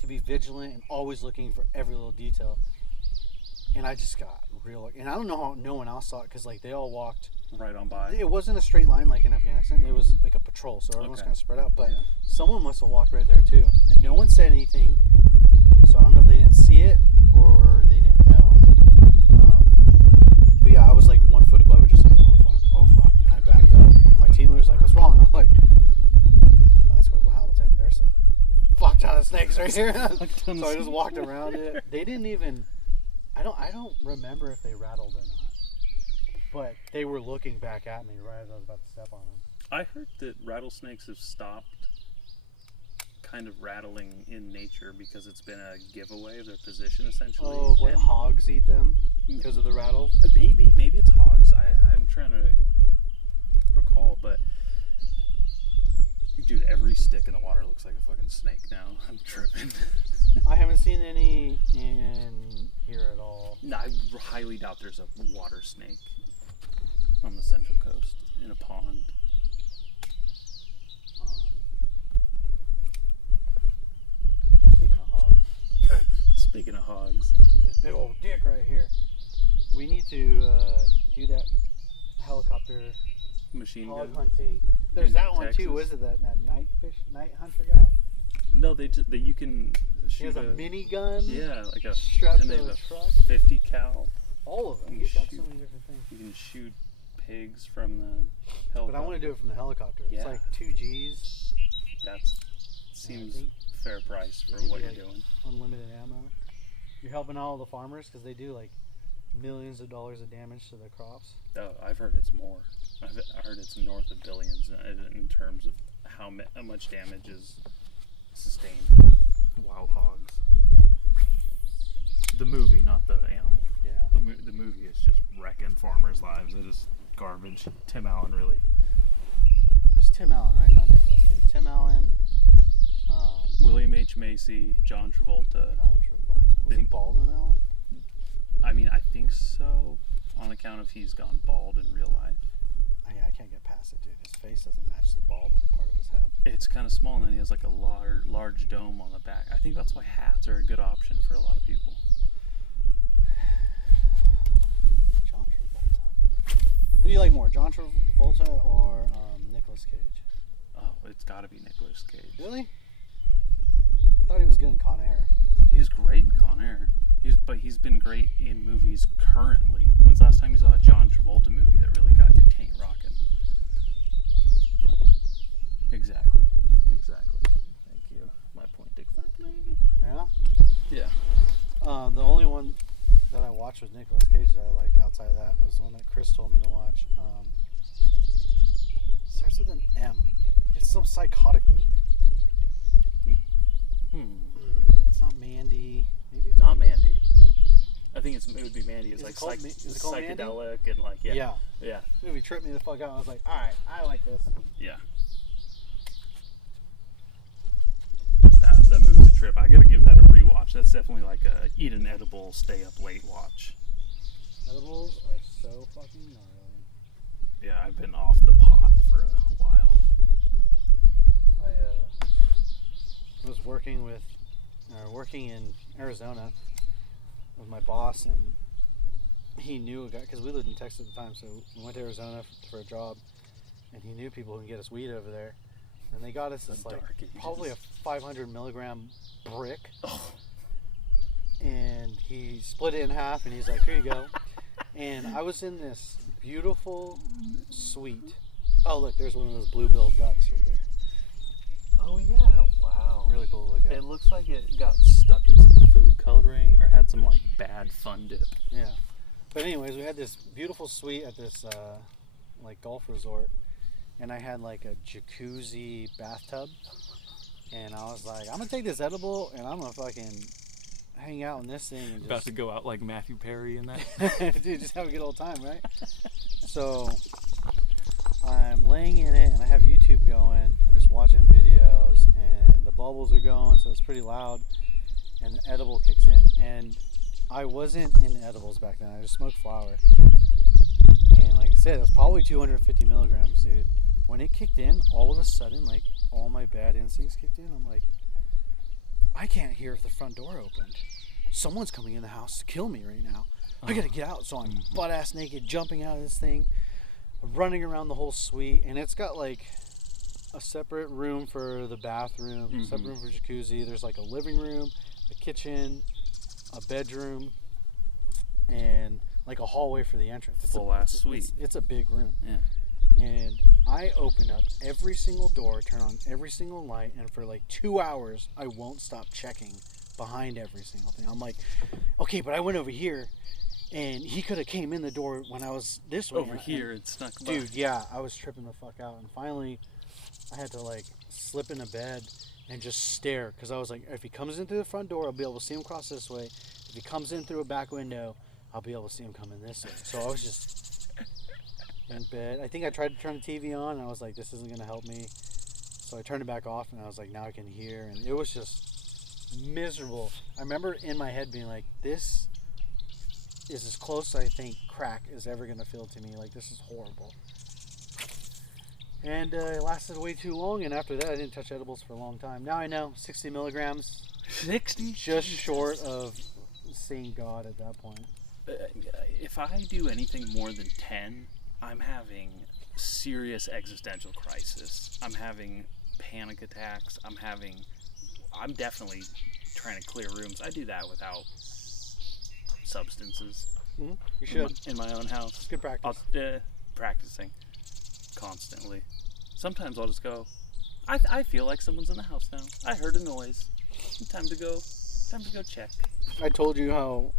to be vigilant and always looking for every little detail. And I just got real, and I don't know how no one else saw it because like they all walked Right on by. It wasn't a straight line like in Afghanistan. It was like a patrol, so everyone's Okay. kind of spread out. But Yeah. someone must have walked right there too, and no one said anything. So I don't know if they didn't see it or they didn't know. But yeah, I was like 1 foot above it, just like oh fuck, and I backed up. And my team leader was like, "What's wrong?" I was like, "Let's go over Hamilton. There's a fuck ton of snakes right here." So I just walked around it. They didn't even. I don't remember if they rattled or not. But they were looking back at me right as I was about to step on them. I heard that rattlesnakes have stopped kind of rattling in nature because it's been a giveaway of their position essentially. Oh, what, And hogs eat them because of the rattles? maybe it's hogs. I'm trying to recall, but dude, every stick in the water looks like a fucking snake now. I'm tripping. I haven't seen any in here at all. No, I highly doubt there's a water snake on the Central Coast in a pond. Speaking of hogs, Speaking of hogs, this big old dick right here. We need to do that helicopter machine hog gun. hunting. There's in that one Texas. too. Was it that night hunter guy? No, you can He shoot has a minigun. Yeah, like a strapped and to they have a truck. 50 cal. All of them. You He's got shoot. so many different things. You can shoot pigs from the But helicopter. I want to do it from the helicopter. It's Yeah. like 2 G's, That seems think fair price for maybe what like you're doing. unlimited ammo. You're helping all the farmers because they do like millions of dollars of damage to their crops. Oh, I've heard it's more. I heard it's north of billions in terms of how much damage is sustained. Wild hogs. The movie, not the animal. Yeah. The movie is just wrecking farmers' lives. It is garbage. Tim Allen really. Was Tim Allen, right? Not Nicolas Cage. Tim Allen. William H. Macy, John Travolta. John Travolta. Was he bald in that one? I mean, I think so, on account of he's gone bald in real life. Oh, yeah, I can't get past it, dude. His face doesn't match the bald part of his head. It's kind of small, and then he has like a large dome on the back. I think that's why hats are a good option for a lot of people. John Travolta. Who do you like more, John Travolta or Nicolas Cage? Oh, it's got to be Nicolas Cage. Really? I thought he was good in Con Air. He's great in Con Air. But he's been great in movies currently. When's the last time you saw a John Travolta movie that really got your taint rocking? Exactly. Thank you. My point exactly. Yeah? Yeah. The only one that I watched with Nicolas Cage that I liked outside of that was the one that Chris told me to watch. Starts with an M. It's some psychotic movie. It's not Mandy. Maybe it's Not Mandy. I think it would be Mandy. It's Is like it called is it called psychedelic and like yeah. This movie tripped me the fuck out. I was like, all right, I like this. Yeah. That movie's a trip. I gotta give that a rewatch. That's definitely like a eat an edible, stay up late watch. Edibles are so fucking gnarly. Yeah, I've been off the pot for a while. I was working in Arizona with my boss, and he knew a guy, because we lived in Texas at the time, so we went to Arizona for a job, and he knew people who can get us weed over there, and they got us this like probably a 500 milligram brick, and he split it in half, and he's like, here you go. And I was in this beautiful suite. Oh look, there's one of those blue-billed ducks right there. Oh yeah, wow. Really cool to look at. It looks like it got stuck in some food coloring or had some like bad fun dip. Yeah. But anyways, we had this beautiful suite at this like golf resort, and I had like a jacuzzi bathtub, and I was like, I'm gonna take this edible and I'm gonna fucking hang out in this thing and About just to go out like Matthew Perry in that. dude, just have a good old time, right? So I'm laying in it and I have YouTube going. I'm just watching videos and the bubbles are going, so it's pretty loud, and the edible kicks in. And I wasn't in edibles back then. I just smoked flower. And like I said, it was probably 250 milligrams, dude. When it kicked in, all of a sudden, like, all my bad instincts kicked in. I'm like, I can't hear if the front door opened. Someone's coming in the house to kill me right now. I gotta get out. So I'm butt ass naked, jumping out of this thing, running around the whole suite, and it's got like a separate room for the bathroom, a separate room for jacuzzi. There's like a living room, a kitchen, a bedroom, and like a hallway for the entrance. It's Full ass suite. It's a big room. Yeah. And I open up every single door, turn on every single light, and for like 2 hours, I won't stop checking behind every single thing. I'm like, okay, but I went over here, and he could have came in the door when I was this way. Over here, it snuck by. Dude, yeah, I was tripping the fuck out. And finally, I had to like slip into bed and just stare, because I was like, if he comes in through the front door, I'll be able to see him cross this way. If he comes in through a back window, I'll be able to see him come in this way. So I was just in bed. I think I tried to turn the TV on, and I was like, this isn't going to help me. So I turned it back off, and I was like, now I can hear. And it was just miserable. I remember in my head being like, this is as close, I think, crack is ever going to feel to me. Like, this is horrible. And it lasted way too long, and after that, I didn't touch edibles for a long time. Now I know, 60 milligrams. 60? Just short of seeing God at that point. If I do anything more than 10, I'm having serious existential crisis. I'm having panic attacks. I'm definitely trying to clear rooms. I do that without substances. Mm-hmm. You should. In my own house. Good practice. Practicing constantly. Sometimes I'll just go, I feel like someone's in the house now. I heard a noise. Time to go check. I told you how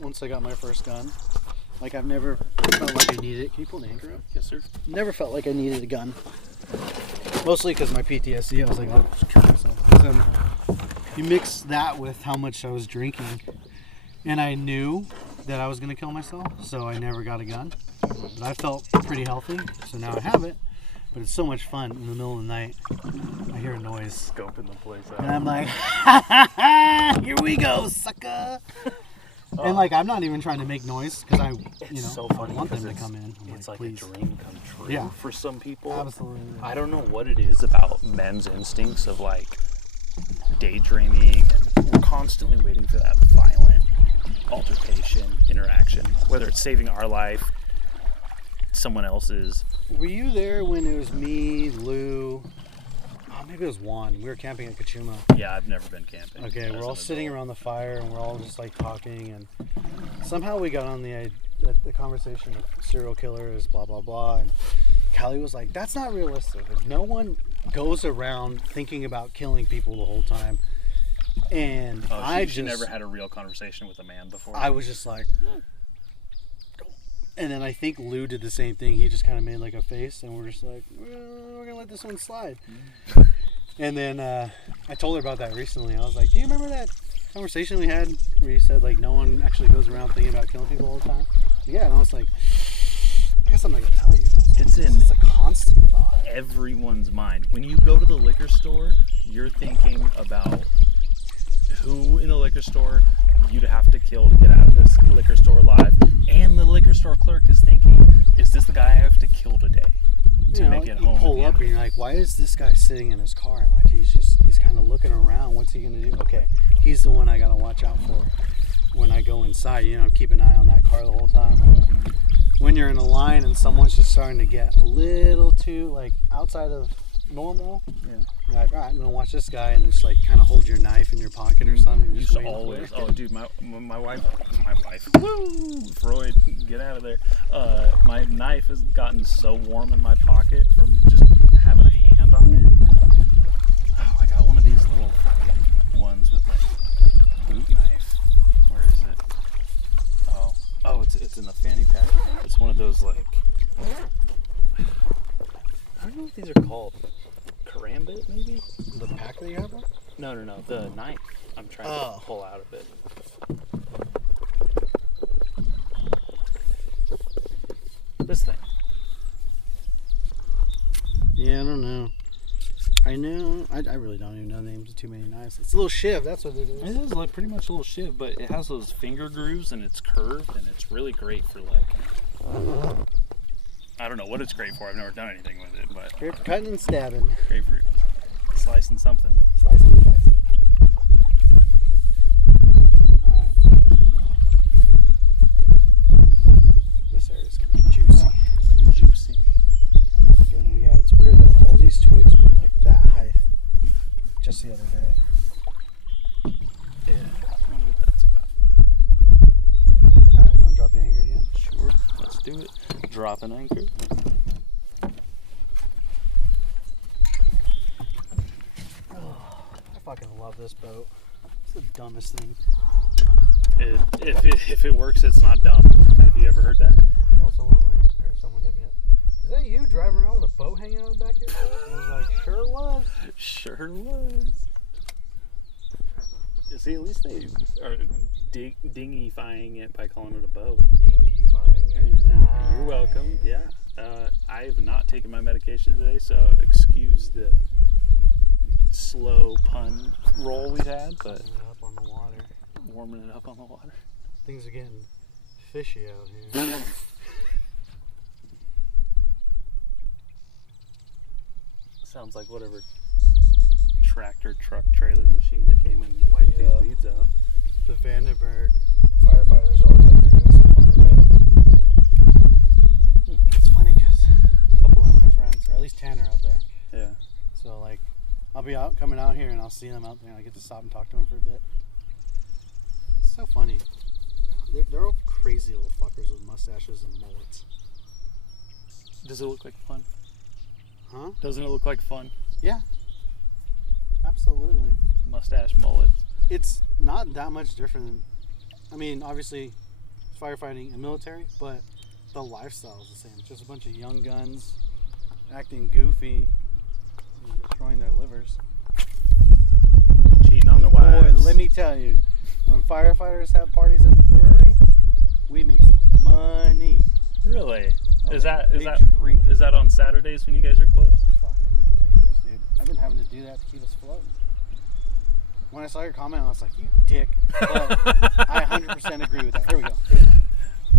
once I got my first gun, like I've never felt like I needed it. Can you pull the anchor up? Yes, sir. Never felt like I needed a gun. Mostly because of my PTSD. I was like, I'll just kill myself. Then you mix that with how much I was drinking, and I knew that I was going to kill myself, so I never got a gun. But I felt pretty healthy, so now I have it. But it's so much fun in the middle of the night. I hear a noise. Scoping the place out. And I'm like, ha ha ha! Here we go, sucker! And like, I'm not even trying to make noise because I So funny want them to because come in. I'm it's like please. a dream come true Yeah. for some people. Absolutely. I don't know what it is about men's instincts of like daydreaming, and we're constantly waiting for that violent altercation, interaction, whether it's saving our life, someone else's. Were you there when it was me, Lou? Oh, maybe it was Juan. We were camping at Kachuma. Yeah, I've never been camping. Okay, as we're an all sitting adult. around the fire and we're all just like talking, and somehow we got on the conversation of serial killers, blah blah blah, and Callie was like, "That's not realistic. If no one goes around thinking about killing people the whole time." And She never had a real conversation with a man before. I was just like, and then I think Lou did the same thing. He just kind of made like a face, and we're just like, we're gonna let this one slide. And then I told her about that recently. I was like, do you remember that conversation we had where you said like no one actually goes around thinking about killing people all the time? Yeah, and I was like, I guess I'm not gonna tell you. It's a constant thought. Everyone's mind. When you go to the liquor store, you're thinking about who in the liquor store you'd have to kill to get out of this liquor store alive, and the liquor store clerk is thinking, is this the guy I have to kill today to make it home? You pull up and you're like, why is this guy sitting in his car? Like he's kind of looking around. What's he gonna do? Okay, he's the one I gotta watch out for when I go inside. Keep an eye on that car the whole time. When you're in a line and someone's just starting to get a little too like outside of normal, you're like, all right, I'm gonna watch this guy, and just like kind of hold your knife in your pocket or something. Used to always. Oh, dude, my wife. Woo, Freud, get out of there. My knife has gotten so warm in my pocket from just having a hand on it. Oh, I got one of these little fucking ones with like boot knife. Where is it? Oh, it's in the fanny pack. It's one of those like. I don't know what these are called. Karambit, maybe? The pack that you have on? No. The knife. I'm trying to pull out of it. This thing. Yeah, I don't know. I know. I really don't even know the names of too many knives. It's a little shiv. That's what it is. It is like pretty much a little shiv, but it has those finger grooves and it's curved, and it's really great for like. I don't know what it's great for. I've never done anything with it, but Great for cutting and stabbing. great for slicing something. Slicing and dicing. Alright. This area's gonna be juicy. Juicy. Again, yeah, it's weird that all these twigs were like that high just the other day. Yeah. I wonder what that's about. Alright, you wanna drop the anchor again? Sure. Let's do it. Drop an anchor. I fucking love this boat. It's the dumbest thing. If it works, it's not dumb. Have you ever heard that? Someone hit me up. Is that you driving around with a boat hanging out the back of your truck? I was like, sure was. Sure was. You see, at least they are dinghyifying it by calling it a boat. Dinghyifying it. Nice. You're welcome. Yeah. I have not taken my medication today, so excuse the slow pun roll we had, but Warming it up on the water. warming it up on the water. Things are getting fishy out here. Sounds like whatever tractor, truck, trailer machine that came and wiped these weeds out. The Vandenberg firefighters are always out here doing stuff on the red. It's funny because a couple of my friends, or at least 10 are out there. Yeah. So like, I'll be coming out here and I'll see them out there and I get to stop and talk to them for a bit. It's so funny. They're all crazy little fuckers with mustaches and mullets. Does it look like fun? Huh? Doesn't it look like fun? Yeah. Absolutely. Mustache, mullets. It's not that much different than, I mean, obviously firefighting and military, but the lifestyle is the same. It's just a bunch of young guns acting goofy and destroying their livers. Cheating on their Boy, wives. let me tell you, when firefighters have parties at the brewery, we make some money. Really? Oh, Is that drink. is that on Saturdays when you guys are closed? Fucking ridiculous, dude. I've been having to do that to keep us floating. When I saw your comment, I was like, you dick. But I 100% agree with that. Here we go.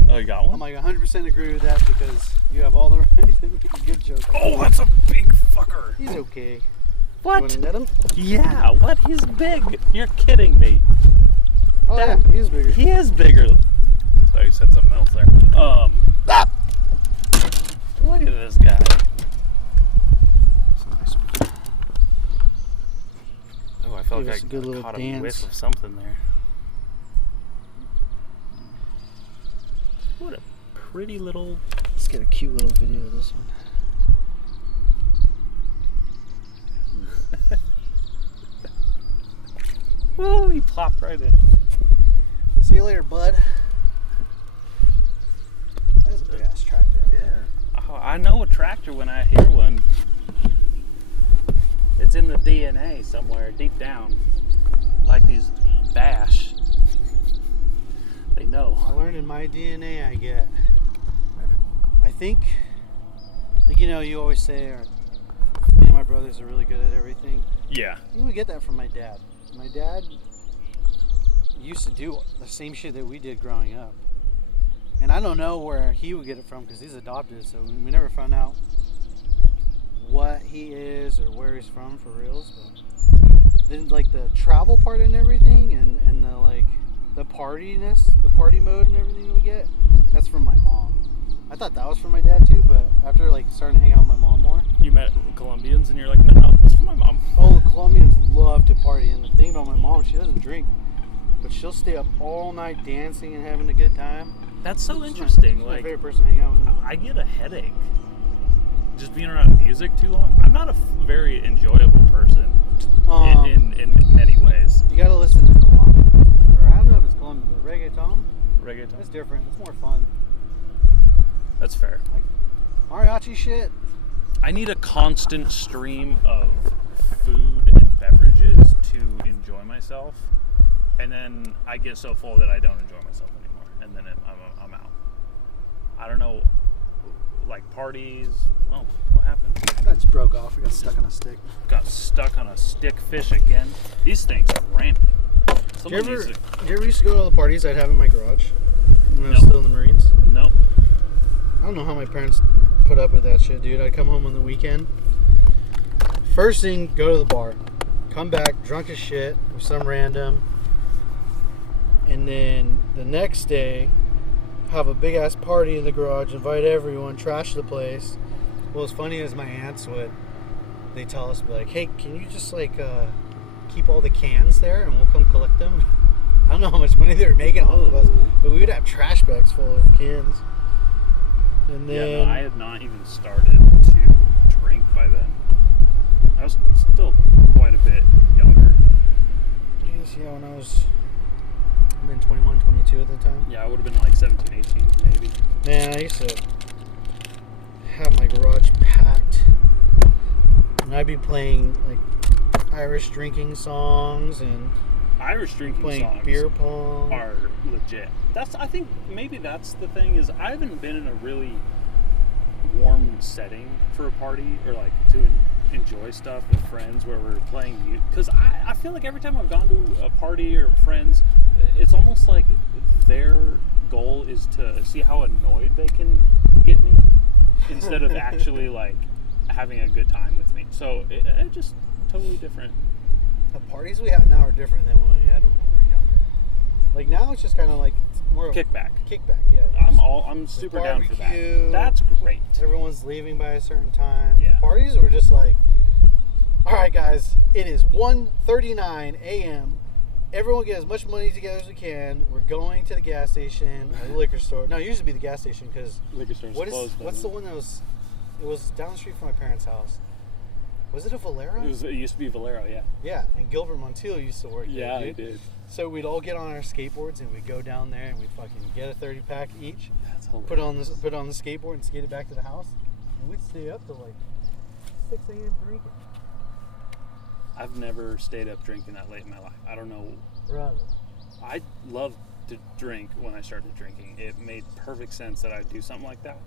Oh, you got one? I'm like 100% agree with that because you have all the right to make a good joke. Oh, that's a big fucker. He's okay. What? You want to net him? Yeah, what? He's big. You're kidding me. Oh, yeah, he is bigger. He is bigger. Oh, you said something else there. Look at this guy. It's a nice one. Oh, I felt Give us like a good I little caught dance. a whiff of something there. What a pretty little... Let's get a cute little video of this one. Woo, he plopped right in. See you later, bud. That is a big ass tractor over there. Oh, I know a tractor when I hear one. It's in the DNA somewhere, deep down. Like these bash. They know. I learned in my DNA I think, like, you know, you always say, me and my brothers are really good at everything. Yeah. I think we get that from my dad. My dad used to do the same shit that we did growing up. And I don't know where he would get it from because he's adopted, so we never found out what he is or where he's from for reals. But then, like, the travel part and everything and the, like, the partiness, the party mode and everything that we get, that's from my mom. I thought that was from my dad too, but after, like, starting to hang out with my mom more. You met Colombians and you're like, no, that's from my mom. Oh, the Colombians love to party, and the thing about my mom, she doesn't drink, but she'll stay up all night dancing and having a good time. That's so interesting. She's my Like, favorite person to hang out with. I get a headache just being around music too long. I'm not a very enjoyable person in many ways. You gotta listen to Colombian, or I don't know if it's Colombian, but reggaeton. Reggaeton. It's different. It's more fun. That's fair. Like mariachi shit. I need a constant stream of food and beverages to enjoy myself, and then I get so full that I don't enjoy myself anymore, and then I'm out. I don't know, like parties. Oh, what happened? That just broke off. We got stuck on a stick. Got stuck on a stick fish again. These things are rampant. Did you ever used to go to all the parties I'd have in my garage when I was Nope. still in the Marines? Nope. I don't know how my parents put up with that shit, dude. I'd come home on the weekend. First thing, go to the bar. Come back drunk as shit with some random. And then the next day, have a big ass party in the garage, invite everyone, trash the place. Well, as funny as my aunts they tell us, like, hey, can you just, like, keep all the cans there and we'll come collect them? I don't know how much money they were making off of us, but we would have trash bags full of cans. And then, Yeah, no, I had not even started to drink by then. I was still quite a bit younger. I guess, yeah, when I've been 21, 22 at the time. Yeah, I would have been like 17, 18, maybe. Man, I used to have my garage packed, and I'd be playing, like, Irish drinking songs and Irish drinking playing songs beer pong. are legit. I think maybe that's the thing is I haven't been in a really warm setting for a party or like to enjoy stuff with friends where we're playing music. Because I feel like every time I've gone to a party or friends, it's almost like their goal is to see how annoyed they can get me instead of actually like having a good time with me. So it just totally different. The parties we have now are different than when we had when we were younger. Like now it's just kind of like it's more of Kickback. Yeah. I'm super down for that. That's great. Everyone's leaving by a certain time. Yeah. The parties were just like, all right, guys, it is 1:39 a.m. Everyone get as much money together as we can. We're going to the gas station or the liquor store. No, it used to be the gas station because Liquor store's closed. What's the one that was? It was down the street from my parents' house. Was it a Valero? It used to be Valero, yeah. Yeah, and Gilbert Montiel used to work there. Yeah, dude. I did. So we'd all get on our skateboards and we'd go down there and we'd fucking get a 30-pack each. That's hilarious. Put on the skateboard and skate it back to the house. And we'd stay up till like 6 a.m. drinking. I've never stayed up drinking that late in my life. I don't know. Brother. I loved to drink when I started drinking. It made perfect sense that I'd do something like that.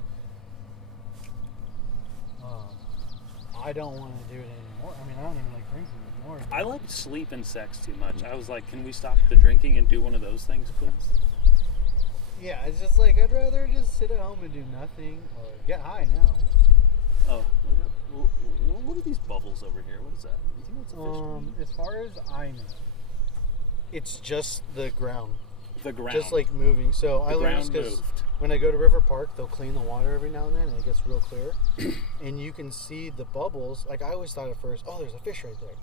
I don't want to do it anymore. I mean, I don't even like drinking anymore. I like sleep and sex too much. I was like, can we stop the drinking and do one of those things, please? Yeah, it's just like, I'd rather just sit at home and do nothing or get high now. Oh, what are these bubbles over here? What is that? You think it's a fish? As far as I know, it's just the ground. The ground. Just like moving. So I learned this because moved. when I go to River Park, they'll clean the water every now and then, and it gets real clear. And you can see the bubbles. Like, I always thought at first, oh, there's a fish right there,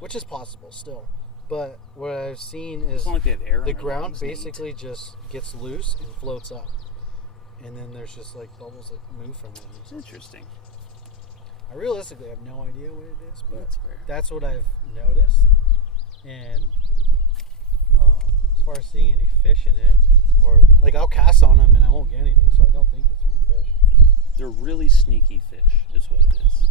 which is possible still. But what I've seen is like they have air the ground basically just gets loose and floats up. And then there's just like bubbles that move from it. It's interesting. I realistically have no idea what it is, but that's fair. That's what I've noticed. And as far as seeing any fish in it, or like I'll cast on them and I won't get anything, so I don't think it's from fish. They're really sneaky fish, is what it is.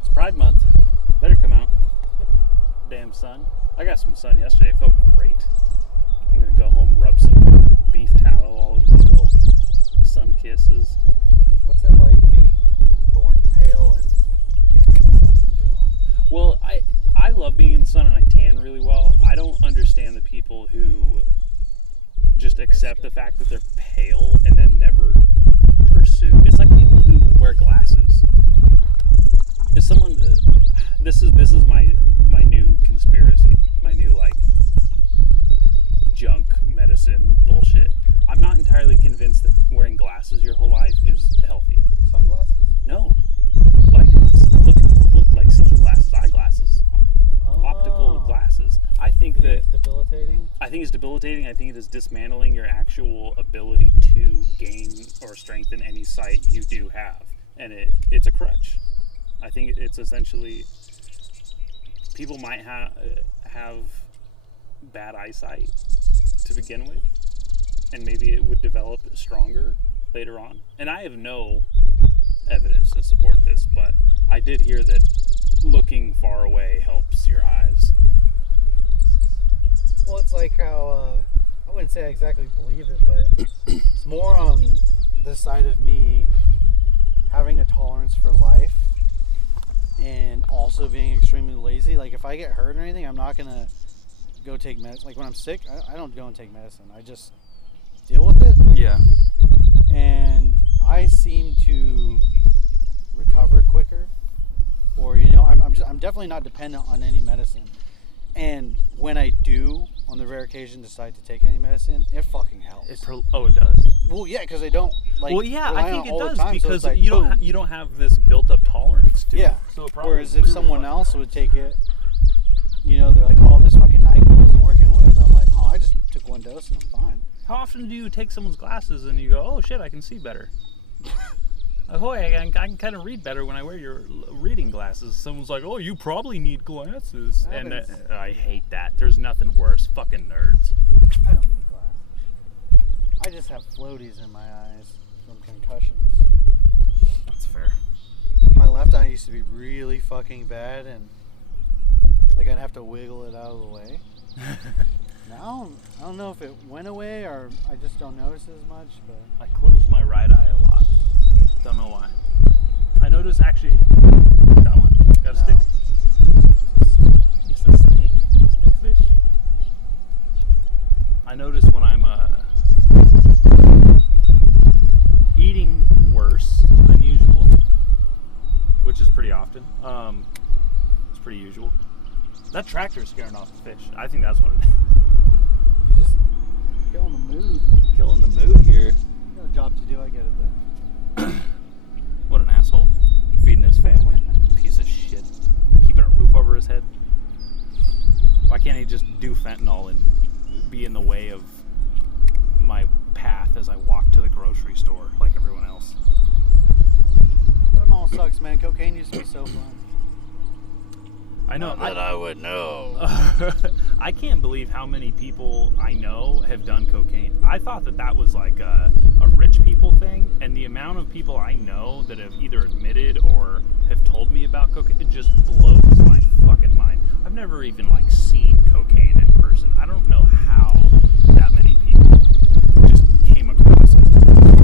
It's Pride Month. Better come out. Damn sun. I got some sun yesterday. It felt great. I'm gonna go home, rub some beef tallow all over my little sun kisses. What's it like being born pale and can't be in the sun for too long? Well, I love being in the sun and I tan really well. I don't understand the people who just accept the fact that they're pale and then never pursue. It's like people who wear glasses. Is someone? This is my new conspiracy. My new like junk medicine bullshit. I'm not entirely convinced that wearing glasses your whole life is healthy. Sunglasses? No. Like look like seeing glasses, eyeglasses, optical glasses. I think that it's debilitating. I think it's debilitating. I think it is dismantling your actual ability to gain or strengthen any sight you do have, and it's a crutch. I think it's essentially people might have bad eyesight to begin with, and maybe it would develop stronger later on. And I have no evidence to support this, but I did hear that looking far away helps your eyes. Well, it's like how I wouldn't say I exactly believe it, but it's more on the side of me having a tolerance for life and also being extremely lazy. Like, if I get hurt or anything, I'm not gonna go take medicine. Like, when I'm sick, I don't go and take medicine. I just deal with it. Yeah. And I seem to recover quicker, or I'm definitely not dependent on any medicine. And when I do, on the rare occasion, decide to take any medicine, it fucking helps. It does. Well, yeah, because I don't like. Well, yeah, I think it does time, because so like, you don't have this built-up tolerance to it. Yeah. So it probably whereas if really someone fucking else helps. would take it, they're like, "Oh, this fucking NyQuil isn't working," or whatever. I'm like, "Oh, I just took one dose and I'm fine." How often do you take someone's glasses and you go, "Oh shit, I can see better"? Oh, I can kind of read better when I wear your reading glasses. Someone's like, "Oh, you probably need glasses," and I hate that. There's nothing worse. Fucking nerds. I don't need glasses. I just have floaties in my eyes from concussions. That's fair. My left eye used to be really fucking bad, and like I'd have to wiggle it out of the way. Now, I don't know if it went away or I just don't notice it as much, but I close my right eye a lot. Don't know why. I noticed actually. Got one? Got a stick? It's a snake. Snakefish. I noticed when I'm eating worse than usual, which is pretty often. It's pretty usual. That tractor's scaring off the fish. I think that's what it is. you're just killing the mood. Killing the mood here. You got a job to do, I get it though. What an asshole. Feeding his family. Piece of shit. Keeping a roof over his head. Why can't he just do fentanyl and be in the way of my path as I walk to the grocery store like everyone else? Fentanyl sucks, man. Cocaine used to be so fun. I know. Not that I would know. I can't believe how many people I know have done cocaine. I thought that was like a rich people thing, and the amount of people I know that have either admitted or have told me about cocaine, it just blows my fucking mind. I've never even like seen cocaine in person. I don't know how that many people just came across it.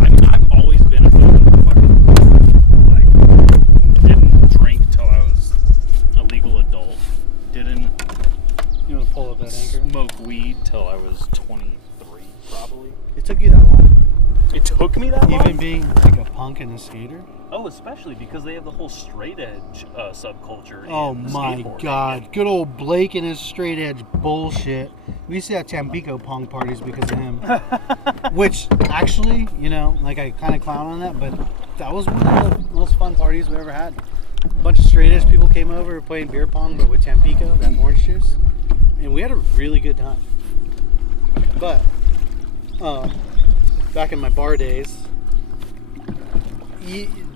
I mean, I've always been a fucking like didn't drink till I was a legal adult. Didn't You want to pull up that anchor? smoke weed till I was 23, probably. It took you that long? It took me that long? Even being like a punk and a skater? Oh, especially because they have the whole straight edge subculture. Oh in my skateboarding. god. Good old Blake and his straight edge bullshit. We used to have Tampico punk parties because of him. Which, actually, you know, like I kind of clown on that, but that was one of the most fun parties we ever had. A bunch of straight edge people came over playing beer pong, but with Tampico, that orange juice. And we had a really good time. But, back in my bar days,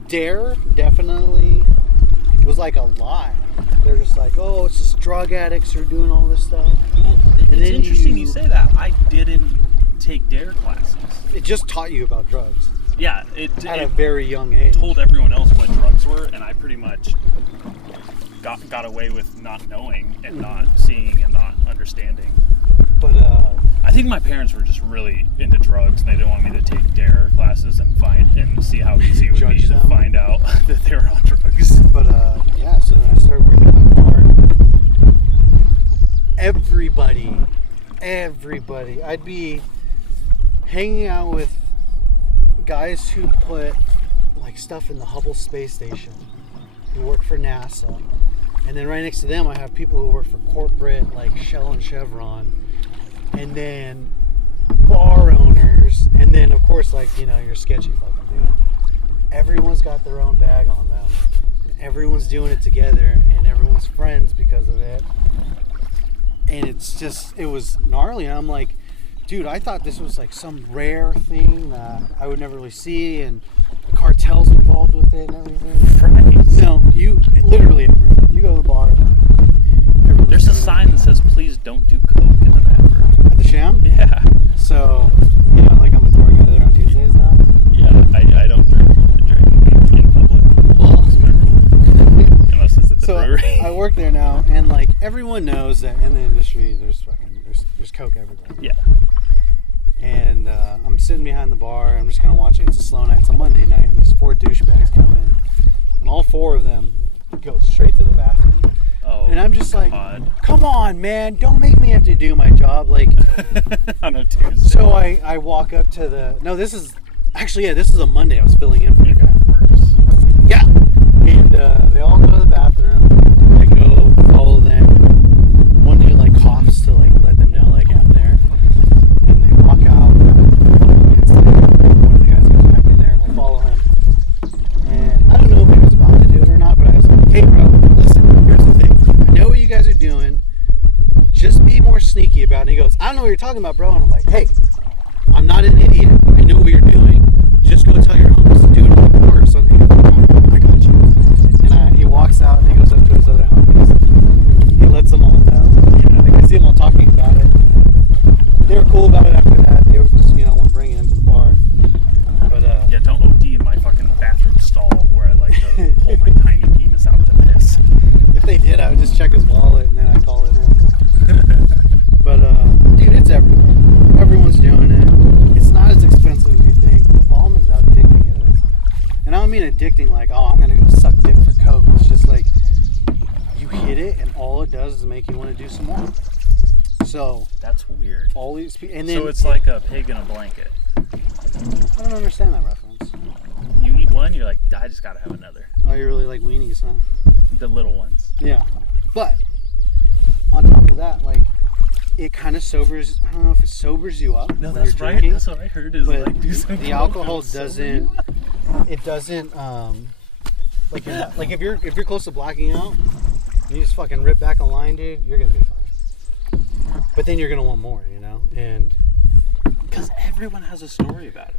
Dare definitely was like a lie. They're just like, oh, it's just drug addicts who are doing all this stuff. Well, And it's then interesting you say that. I didn't take DARE classes. It just taught you about drugs Yeah, at a very young age. told everyone else what drugs were, and I pretty much got away with not knowing and not seeing and not understanding. But I think my parents were just really into drugs, and they didn't want me to take DARE classes and see how easy it would be Judge to them. find out that they were on drugs. yeah, so then I started working in the bar. Everybody. I'd be hanging out with guys who put like stuff in the Hubble Space Station, who work for NASA. And then right next to them, I have people who work for corporate, like Shell and Chevron. And then bar owners. And then, of course, like, you know, your sketchy fucking dude. Everyone's got their own bag on them. Everyone's doing it together. And everyone's friends because of it. And it's just, it was gnarly. And I'm like, dude, I thought this was like some rare thing that I would never really see. And the cartel's involved with it and everything. Right. No, you literally everything. You go to the bar. There's a sign that says, "Please don't do coke in the bathroom." At the Sham? Yeah. So, you know, like I'm a door guy there on Tuesdays now. Yeah, I don't drink in public. Well, It's my rule. Unless it's at the so brewery. I work there now, and like everyone knows that in the industry, there's coke everywhere. Yeah. And I'm sitting behind the bar. I'm just kind of watching. It's a slow night. It's a Monday night, and these 4 douchebags come in, and all 4 of them go straight to the bathroom. Oh. And I'm just like, God. come on, man, don't make me have to do my job. Like, On a Tuesday. so I walk up to the. No, this is a Monday. I was filling in for the guy. Yeah. And they all go to the bathroom. I go follow them. One dude like coughs to like let them know like I'm there. And they walk out. One of the guys goes back in there and I follow him. And I don't know if he was about to do it or not, but I was like, hey bro, listen, here's the thing. I know what you guys are doing. Just be more sneaky about it. He goes, I don't know what you're talking about, bro. And I'm like, hey, I'm not an idiot. I know what you're doing. Just go tell your homies to do it on the course. And he goes, I got you. And he walks out and he goes up to his other homies. He lets them all know. I can see them all talking about it. They were cool about it after that. They were just, you know, won't bring it into the bar. But Yeah, don't OD in my fucking bathroom stall where I like to pull my tiny penis out to piss. if they did, I would just check his wallet and then I'd call it in. But dude, it's everywhere. Everyone's doing it. It's not as expensive as you think. The problem is how addicting it is. And I don't mean addicting like, oh, I'm gonna go suck dick for coke. It's just like you hit it, and all it does is make you want to do some more. So That's weird. all these people, and then So it's like a pig in a blanket. I don't understand that reference. You eat one, you're like, I just gotta have another. Oh, you really like weenies, huh? The little ones. Yeah. But on top of that, like, it kind of sobers. I don't know if it sobers you up. No, when that's you're right. drinking, That's what I heard. Is but like do some the coke alcohol and sober doesn't. you up. It doesn't. Like, like if you're close to blacking out, and you just fucking rip back a line, dude, you're gonna be fine. But then you're gonna want more, you know. And Because everyone has a story about it.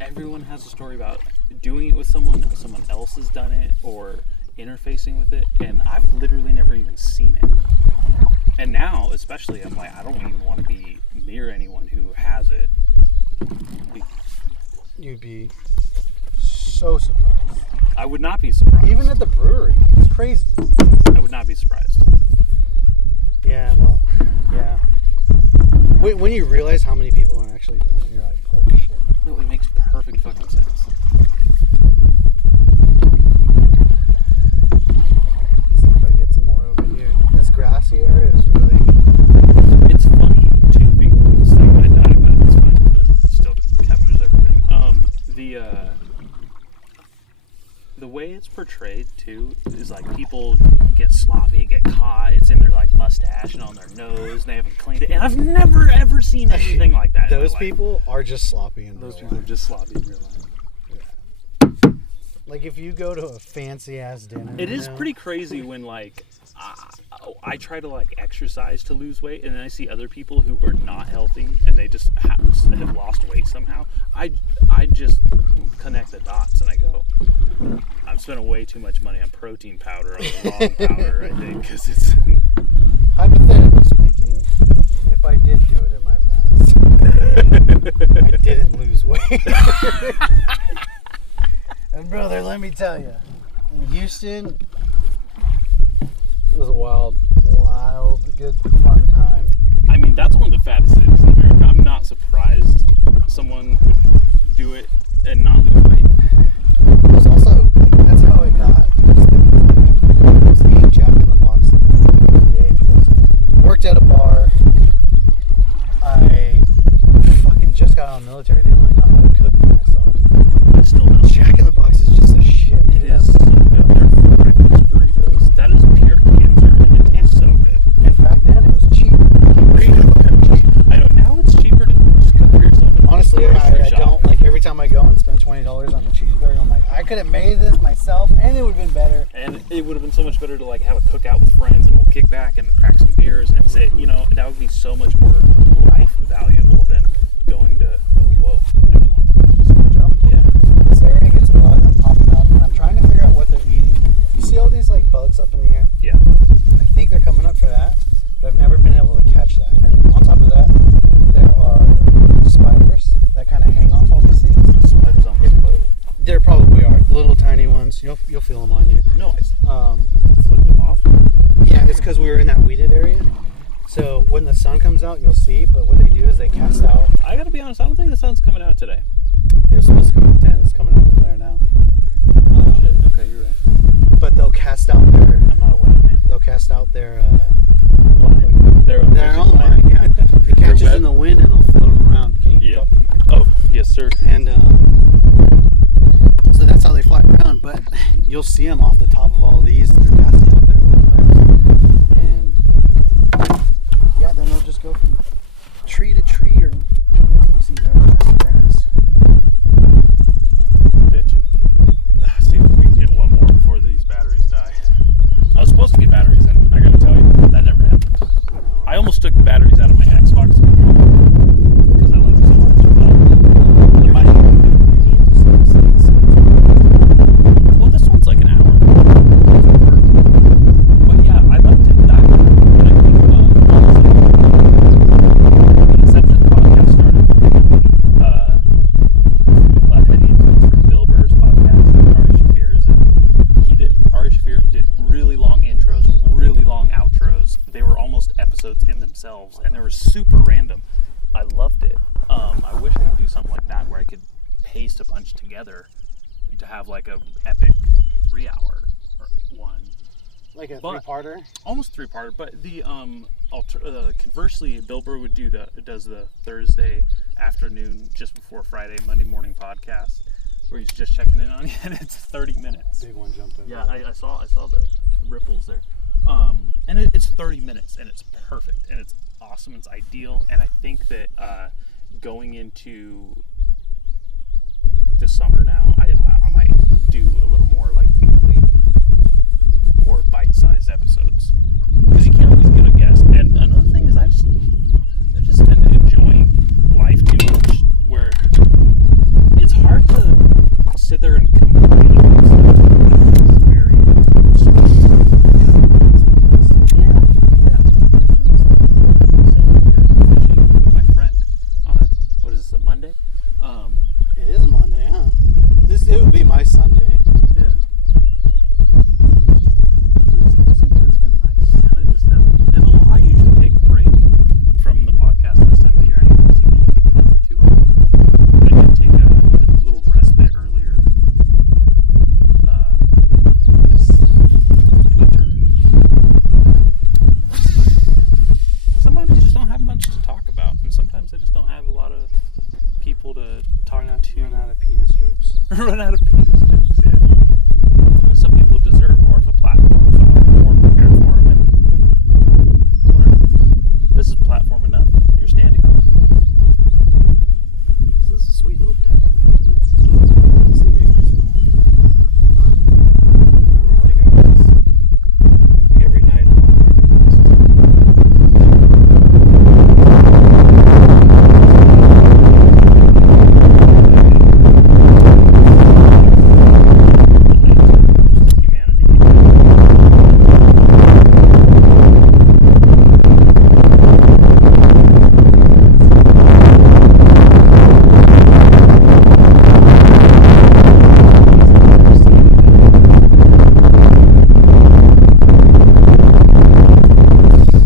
Everyone has a story about doing it with someone else has done it, or interfacing with it, and I've literally never even seen it. And now, especially, I'm like, I don't even want to be near anyone who has it. You'd be so surprised. I would not be surprised. Even at the brewery. It's crazy. I would not be surprised. Yeah, well, yeah. When you realize how many people are actually doing it, you're like, holy shit. No, it makes perfect fucking sense. Let's see if I can get some more over here. This grassy area is really... It's funny, too, because this thing might die, but it's fine. It still captures everything. The way it's portrayed, too, is like people get sloppy, get caught, it's in their like mustache and on their nose, and they haven't cleaned it. And I've never, ever seen anything like that. Those people are just sloppy in real life. Those people are just sloppy in real life. Yeah. Like if you go to a fancy ass dinner. It is pretty crazy when like I try to like exercise to lose weight, and then I see other people who are not healthy and they just have lost weight somehow. I just connect the dots and I go, I'm spending way too much money on protein powder, on the wrong powder, I think, because it's... Hypothetically speaking, if I did do it in my past, I didn't lose weight. And brother, let me tell you, in Houston, it was a wild, good, fun time. I mean, that's one of the fattest cities in America. I'm not surprised someone would do it and not lose weight. It was also, like, that's how I got, I was eating Jack in the Box every day because I worked at a bar. I fucking just got out of the military. I didn't really know how to cook for myself. I still don't. Jack in the Box is just a shit. It is so good. Their breakfast burritos, that is pure cancer, and it tastes so good. And back then, it was cheap. I know, now it's cheaper to just cook for yourself. Honestly, I don't, like, every time I go and spend $20 on a cheeseburger, I'm like, I could have made this myself, and it would have been better. And it would have been so much better to, like, have a cookout with friends, and we'll kick back and crack some beers and say, you know, that would be so much more life valuable than going to, oh, whoa, there's one. See the jump? Yeah. This area gets a lot of them popping up, and I'm trying to figure out what they're eating. You see all these, like, bugs up in the air? Yeah. I think they're coming up for that, but I've never been able to catch that. And on top of that, there are spiders that kind of hang off all these things. Spiders on this boat. There probably are little tiny ones. You'll feel them on you. No, I flipped them off. Yeah, it's because we were in that weeded area. So when the sun comes out, you'll see. But what they do is they cast out. I gotta be honest, I don't think the sun's coming out today. It was supposed to come out at 10. It's coming out over there now. Shit. Okay, you're right. But they'll cast out their. I'm not a weatherman. They'll cast out their. Line. Their own line. Yeah. It catches in the wind and they'll float them around. Can you drop them? Oh, yes, sir. And so that's how they fly around. But you'll see them off the top of all these. They're casting out their little webs. And yeah, then they'll just go from tree to tree, or you see that's grass. Bitchin'. See if we can get one more before these batteries die. I was supposed to get batteries in. I gotta tell you, that never happened. I almost took the batteries out of my Xbox because I love you so much. But you might. Well, this one's like an hour. But yeah, I liked it. That when I the inception of the podcast started, heavy influence from Bill Burr's podcast and Ari Shafir's, and Ari Shafir did really long intros, really long outros. They were almost episodes in themselves, and they were super random. I loved it. I wish I could do something like that where I could paste a bunch together to have like a epic 3-hour or one. Like a three-parter? Almost 3-parter, but the conversely, Bill Burr would does the Thursday afternoon just before Friday, Monday morning podcast where he's just checking in on you, and it's 30 minutes. Big one jumped in. Yeah, I saw the ripples there. And it's 30 minutes, and it's perfect, and it's awesome, it's ideal, and I think that going into the summer now, I might do a little more like weekly, more bite-sized episodes, because you can't always get a guest. And another thing is I've just been enjoying life too much, where it's hard to sit there and complain about stuff. It's very never run out of penis jokes. Yeah. Some people deserve more of a platform, so I'm more prepared for them. And whatever. This is platform enough. You're standing on. This is a sweet little deck I made. This thing makes me so happy. I remember, like, I was just, like, every night I'm on marketplace.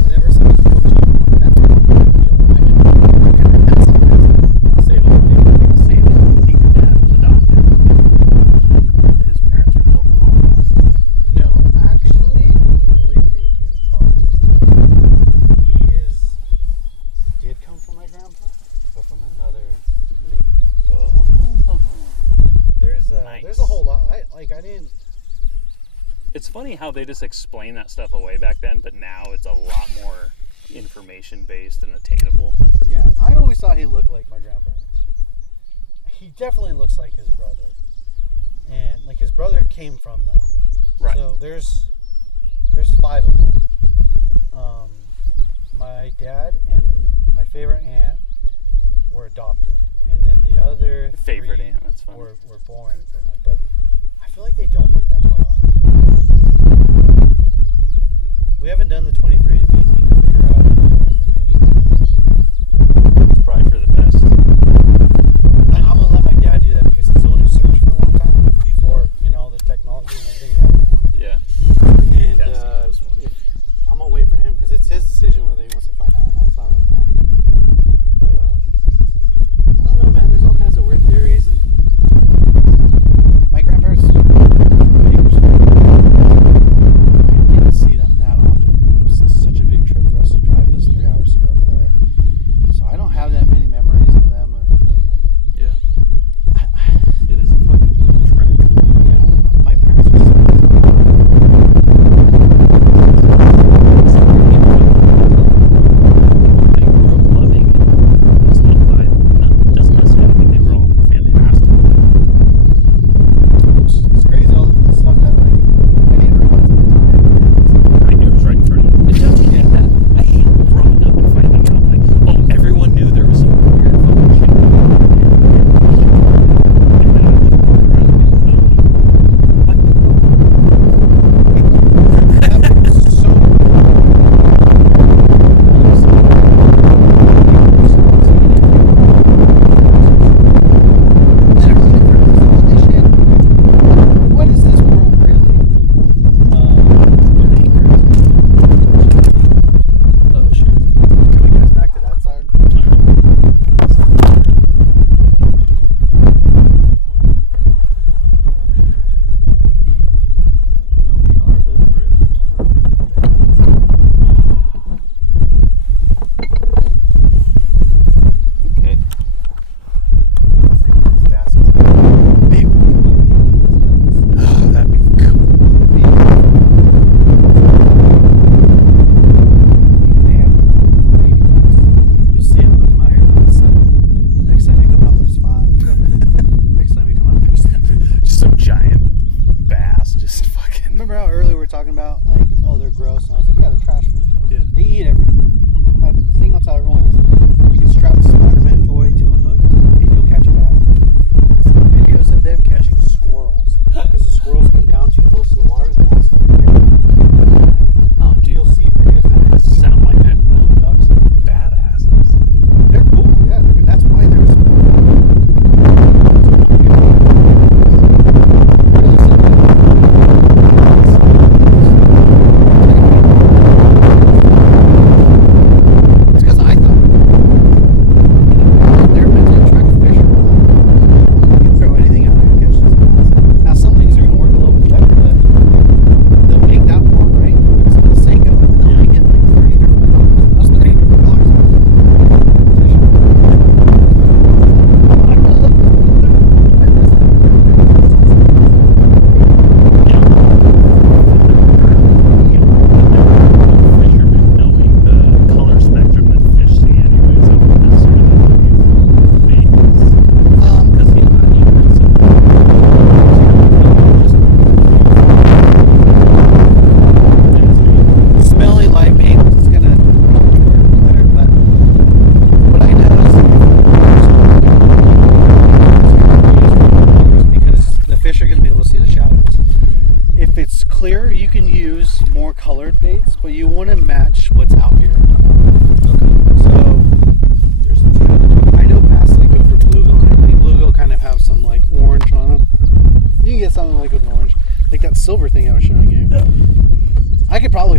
Whenever somebody's real cheap, I'm like, that's not a big deal. I can have some of this. I'll save up money. I'll say that your dad was adopted. That his parents are building the Holocaust. No, actually, what we really think is probably that did come from my grandpa, but from another lead. There's a whole lot. I didn't. It's funny how they just explain that stuff away back then, but now it's a lot more information based and attainable. Yeah, I always thought he looked like my grandparents. He definitely looks like his brother, and like his brother came from them. Right. So there's 5 of them. My dad and my favorite aunt were adopted, and then the other Favorite 3 aunt, that's funny. were born from them. But I feel like they don't look that far off. We haven't done the 23andMe thing to figure out any other information. It's probably for the best. I'm gonna let my dad do that because he's the one who searched for a long time before the technology and everything you have now. Yeah. And I'm gonna wait for him because it's his decision whether he wants to find out or not. It's not really mine. But I don't know, man. There's all kinds of weird theories, and my grandparents were from Bakersfield. I didn't see them that often. It was such a big trip for us to drive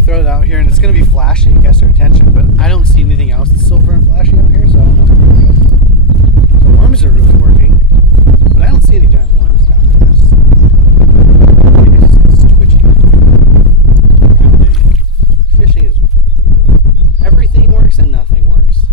throw it out here, and it's going to be flashy and catch their attention, but I don't see anything else that's silver and flashy out here, so I don't know if I'm going to go for it. The worms are really working, but I don't see any giant worms down there. Maybe it's just 'cause it's twitchy. Fishing is ridiculous. Everything works and nothing works.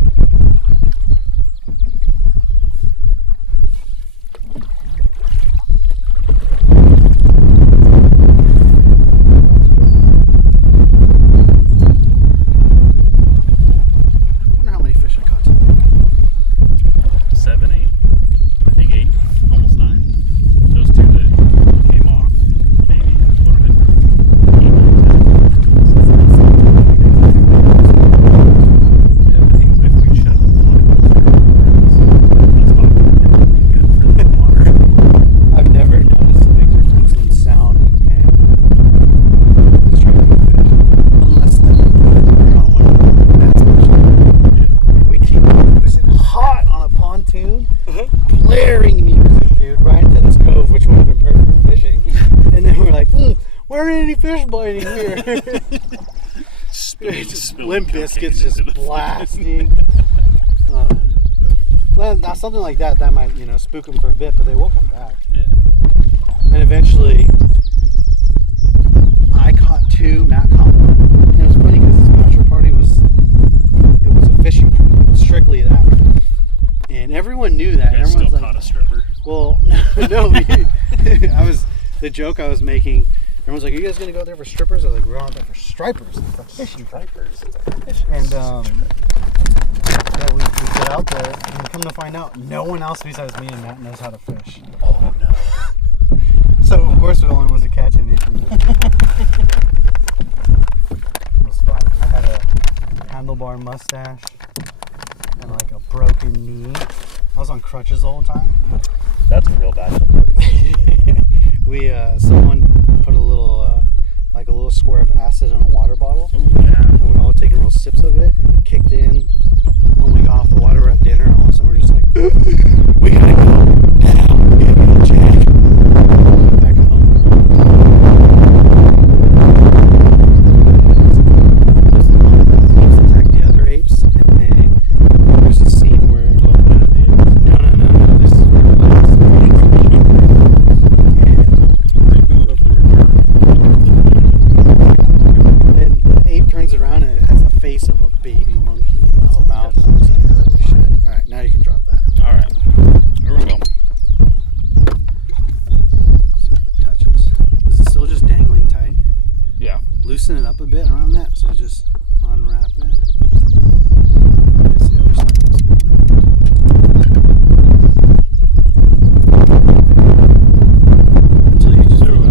Blaring music, dude, right into this cove, which would have been perfect for fishing. And then we're like, why aren't any fish biting here? Just Limp Bizkit's just blasting. Well, now something like that might, spook them for a bit, but they will come back. Yeah. And eventually, I caught 2, Matt caught 1. And it was funny because this bachelor party was a fishing trip, strictly that. And everyone knew that. You guys everyone's still like, caught a stripper? Well, no. The joke I was making. Everyone's like, "Are you guys gonna go there for strippers?" I was like, "We're out there for stripers. It's like fishing stripers." And we get out there, and come to find out, no one else besides me and Matt knows how to fish. Oh no! So of course we're the only ones that catch anything. It was fun. I had a handlebar mustache and like a broken knee. I was on crutches the whole time. That's a real bachelor party. Someone put a little square of acid in a water bottle. Ooh, yeah. And we were all taking little sips of it, and it kicked in when we got off the water. We're at dinner, and all of a sudden we're just like, we gotta go now. We gotta get a check. Back home. Attack the other apes, and then there's a scene where no. This is where Reboot of the return. then the ape turns around and it has the face of a baby monkey in its mouth. And I was like, holy shit. Alright, now you can drop that. Alright. Here we go. See if it touches. Is it still just dangling tight? Yeah. Loosen it up a bit around that, so just unwrap it. Let's see the other side. Until you just. There we go.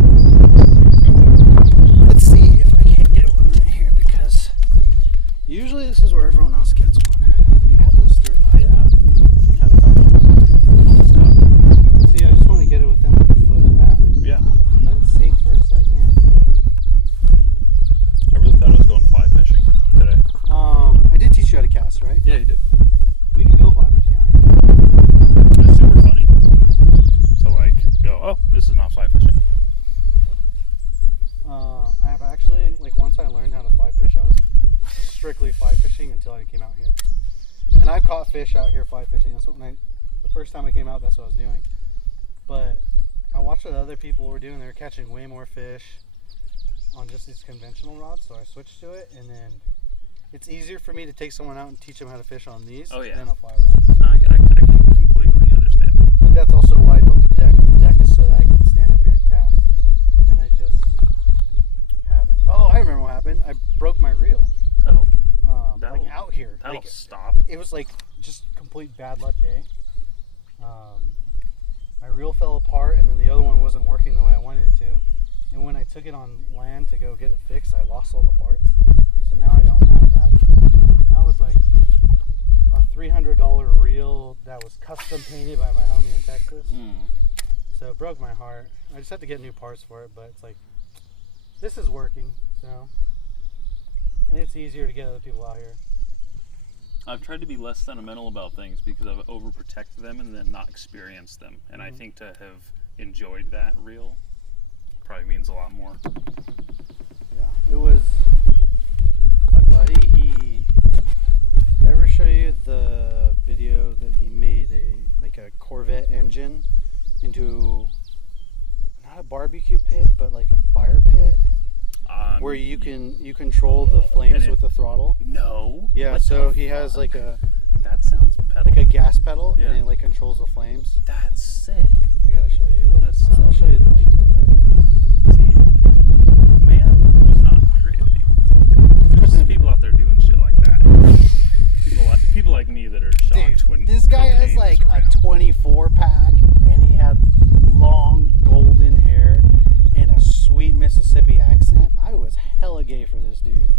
Let's see if I can't get one right here, because usually this is where everyone else gets one. You had those 3. Yeah. We had a couple. Almost got. See, I just want to get it within like a foot of that. Yeah. Let it sink for a second. I really thought I was going fly fishing today. I did teach you how to cast, right? Yeah, you did. We can go fly fishing out here. It's super funny to go, oh, this is not fly fishing. I have actually, once I learned how to fly fish, I was strictly fly fishing until I came out here. And I've caught fish out here fly fishing. That's what the first time I came out, that's what I was doing. But I watched what other people were doing. They were catching way more fish on just these conventional rods, so I switched to it, and then it's easier for me to take someone out and teach them how to fish on these than a fly rod. I can completely understand. But that's also why I built the deck. The deck is so that I can stand up here and cast, and I just haven't. Oh, I remember what happened. I broke my reel. Oh. Out here. That'll stop. It was just complete bad luck day. My reel fell apart, and then the other one wasn't working the way I wanted it to. And when I took it on land to go get it fixed, I lost all the parts. So now I don't have that reel anymore. And that was like a $300 reel that was custom painted by my homie in Texas. So it broke my heart. I just have to get new parts for it, but it's like, this is working, so. And it's easier to get other people out here. I've tried to be less sentimental about things because I've overprotected them and then not experienced them. And I think to have enjoyed that reel probably means a lot more. Yeah, it was buddy, did I ever show you the video that he made a Corvette engine into not a barbecue pit, but like a fire pit, where you control the flames with the throttle? No. Yeah, so he has like a that sounds pedal. like a gas pedal, Yeah. and it like controls the flames. That's sick. I gotta show you. What a I'll show you the link to it later. See, man was not creative. There's just people out there doing shit like that. People like me that are shocked when this guy has cocaine like is a around. 24 pack, and he had long golden hair and a sweet Mississippi accent. I was hella gay for this dude.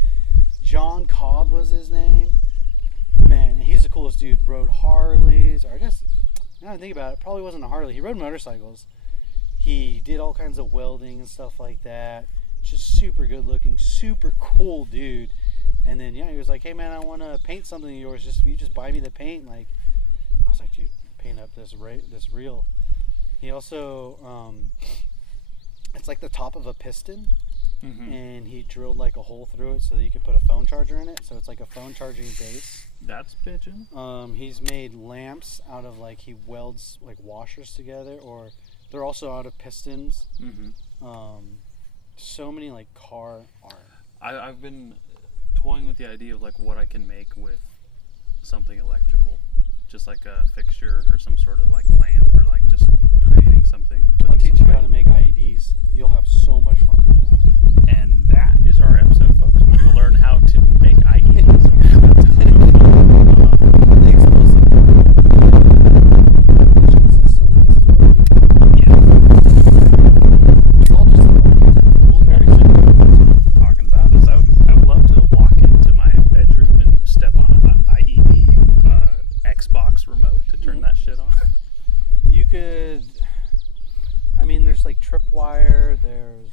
John Cobb was his name. Man, he's the coolest dude. Rode Harleys, or I guess now I think about it, probably wasn't a Harley. He rode motorcycles. He did all kinds of welding and stuff like that. Just super good looking, super cool dude. And then he was like, "Hey man, I want to paint something of yours. You just buy me the paint." Like, I was like, "Dude, paint up this reel." He also, it's like the top of a piston, and he drilled like a hole through it so that you could put a phone charger in it. So it's like a phone charging base. That's bitchin'. He's made lamps out of like he welds like washers together, or they're also out of pistons. So many like car art. I've been toying with the idea of like what I can make with something electrical, just like a fixture or some sort of like lamp, or like just creating something. I'll teach you how to make IEDs. You'll have so much fun with that. And that is our episode, folks. We're going to learn how to make IEDs. And we're going to have a ton of fun. The explosive ignition system, I guess is what we call it. Yeah. It's all just electric. Well, very simple. That's what I'm talking about. Is I would love to walk into my bedroom and step on an IED Xbox remote to turn that shit on. You could, I mean, there's like tripwire, there's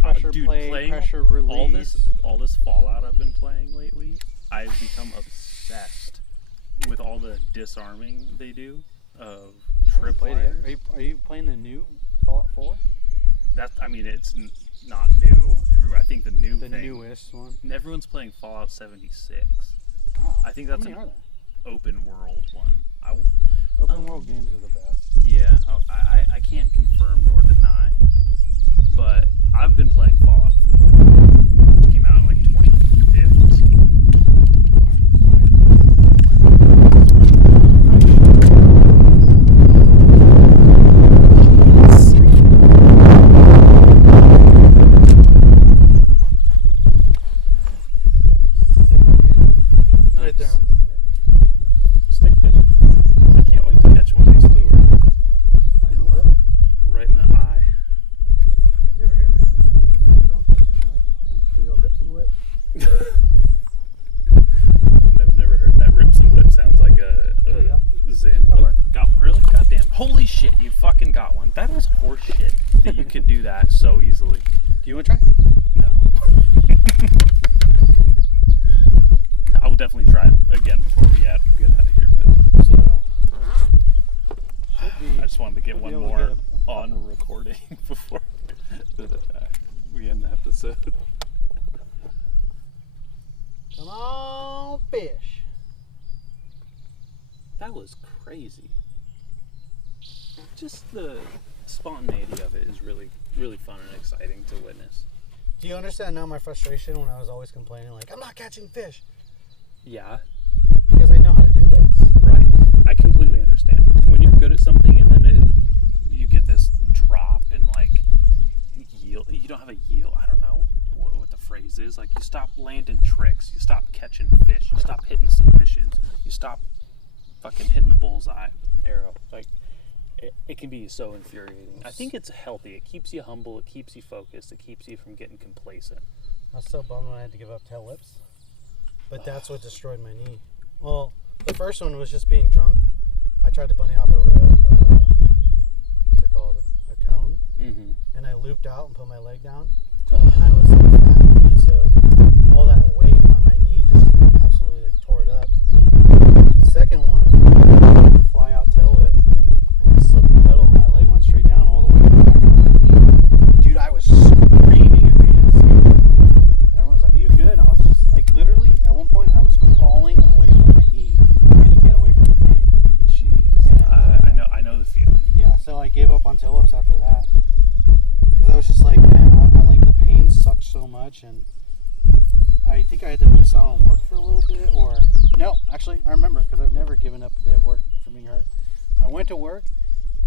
pressure plate, pressure release. All this Fallout I've been playing lately, I've become obsessed with all the disarming they do of tripwires. Are you playing the new Fallout 4? It's not new. I think the newest one. Everyone's playing Fallout 76. Wow. I think that's How many are there? Open world one. Open world games are the best. Yeah, I can't confirm nor deny, but I've been playing Fallout 4, which came out in like 2015. Right there on the stick. Stick fish. I can't wait to catch one of these lures. Right in the lip? Right in the eye. You ever hear me when people say they're going fishing and they're like, "Oh, I'm just gonna go rip some lip"? I've never heard that. Rip some lip sounds like a Zen. That'll work. Really? Goddamn. Holy shit, you fucking got one. That was horse shit that you could do that so easily. Do you want to try? No. I will definitely try it again before we get out of here, but I just wanted to get one more on recording before we end the episode. Come on, fish. That was crazy. Just the spontaneity of it is really, really fun and exciting to witness. Do you understand now my frustration when I was always complaining, like, I'm not catching fish? Yeah. Because I know how to do this. Right. I completely understand. When you're good at something and then you get this drop and like yield, you don't have a yield. I don't know what the phrase is. Like you stop landing tricks, you stop catching fish, you stop hitting submissions, you stop fucking hitting the bullseye with an arrow. Like it can be so infuriating. I think it's healthy. It keeps you humble. It keeps you focused. It keeps you from getting complacent. I was so bummed when I had to give up tail lips. But that's what destroyed my knee. Well, the first one was just being drunk. I tried to bunny hop over what's it called? A cone. Mm-hmm. And I looped out and put my leg down. And I was like fat, dude. So all that weight on my knee just absolutely like tore it up. The second one, fly out tail whip. And I slipped the pedal and my leg went straight down all the way back on my knee. Dude, I was screaming at me. And everyone's like, "You good?" And I was just like, literally, I and I think I had to miss out on work for a little bit, or no, actually I remember because I've never given up a day of work for being hurt. I went to work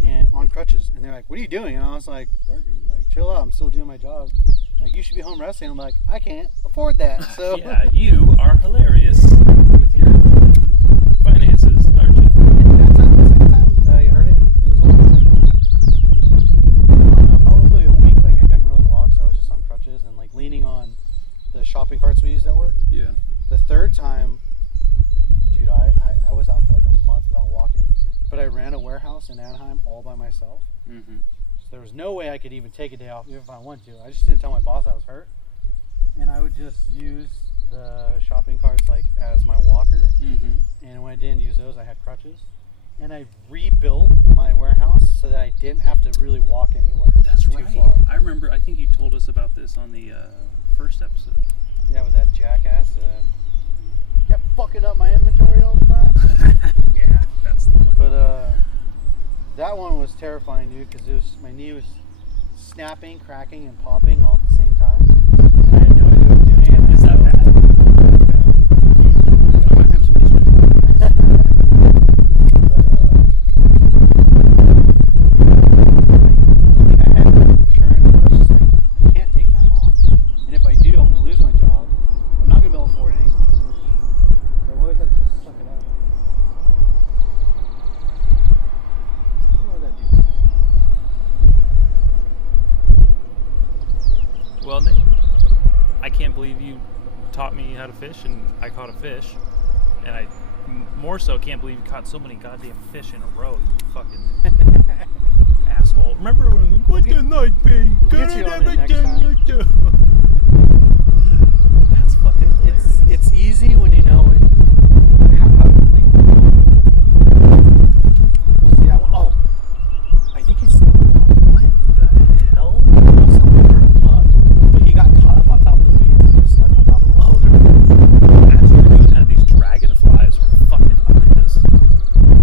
and on crutches, and they're like, "What are you doing?" And I was like, "Working." Like, chill out, I'm still doing my job. Like, you should be home resting. I'm like, I can't afford that. So Yeah, you are hilarious with your finances, aren't you? That second time that I heard it, it was probably a week. Like, I couldn't really walk, so I was just on crutches and like leaning on the shopping carts we used at work. Yeah. The third time, dude, I was out for like a month without walking, but I ran a warehouse in Anaheim all by myself. Mm-hmm. So there was no way I could even take a day off even if I wanted to. I just didn't tell my boss I was hurt, and I would just use the shopping carts like as my walker. Mm-hmm. And when I didn't use those, I had crutches. And I rebuilt my warehouse so that I didn't have to really walk anywhere. That's too right. far. I remember. I think you told us about this on the first episode. Yeah, with that jackass that kept fucking up my inventory all the time. Yeah, that's the one. But that one was terrifying, dude, because my knee was snapping, cracking, and popping all at the same time. And I had no idea what I was doing. Is that bad? I might have some issues. But I don't think I had insurance, or I was just like, I can't take time off. And if I do, I'm gonna lose my job. I'm not gonna be able to afford anything. So I always have to just suck it up. I don't know what that dude's doing. Well, Nick, I can't believe you taught me how to fish, and I caught a fish, and I more so can't believe you caught so many goddamn fish in a row. You fucking asshole. Remember when we what's the night thing? We'll get you on it next time. That's fucking hilarious. It's easy when you know it. You see that one? Oh, I think it's still on top. What the hell? Must have been for a bug, but he got caught up on top of the weeds and he was stuck on top of the Oh, as we were doing that, these dragonflies were fucking behind us.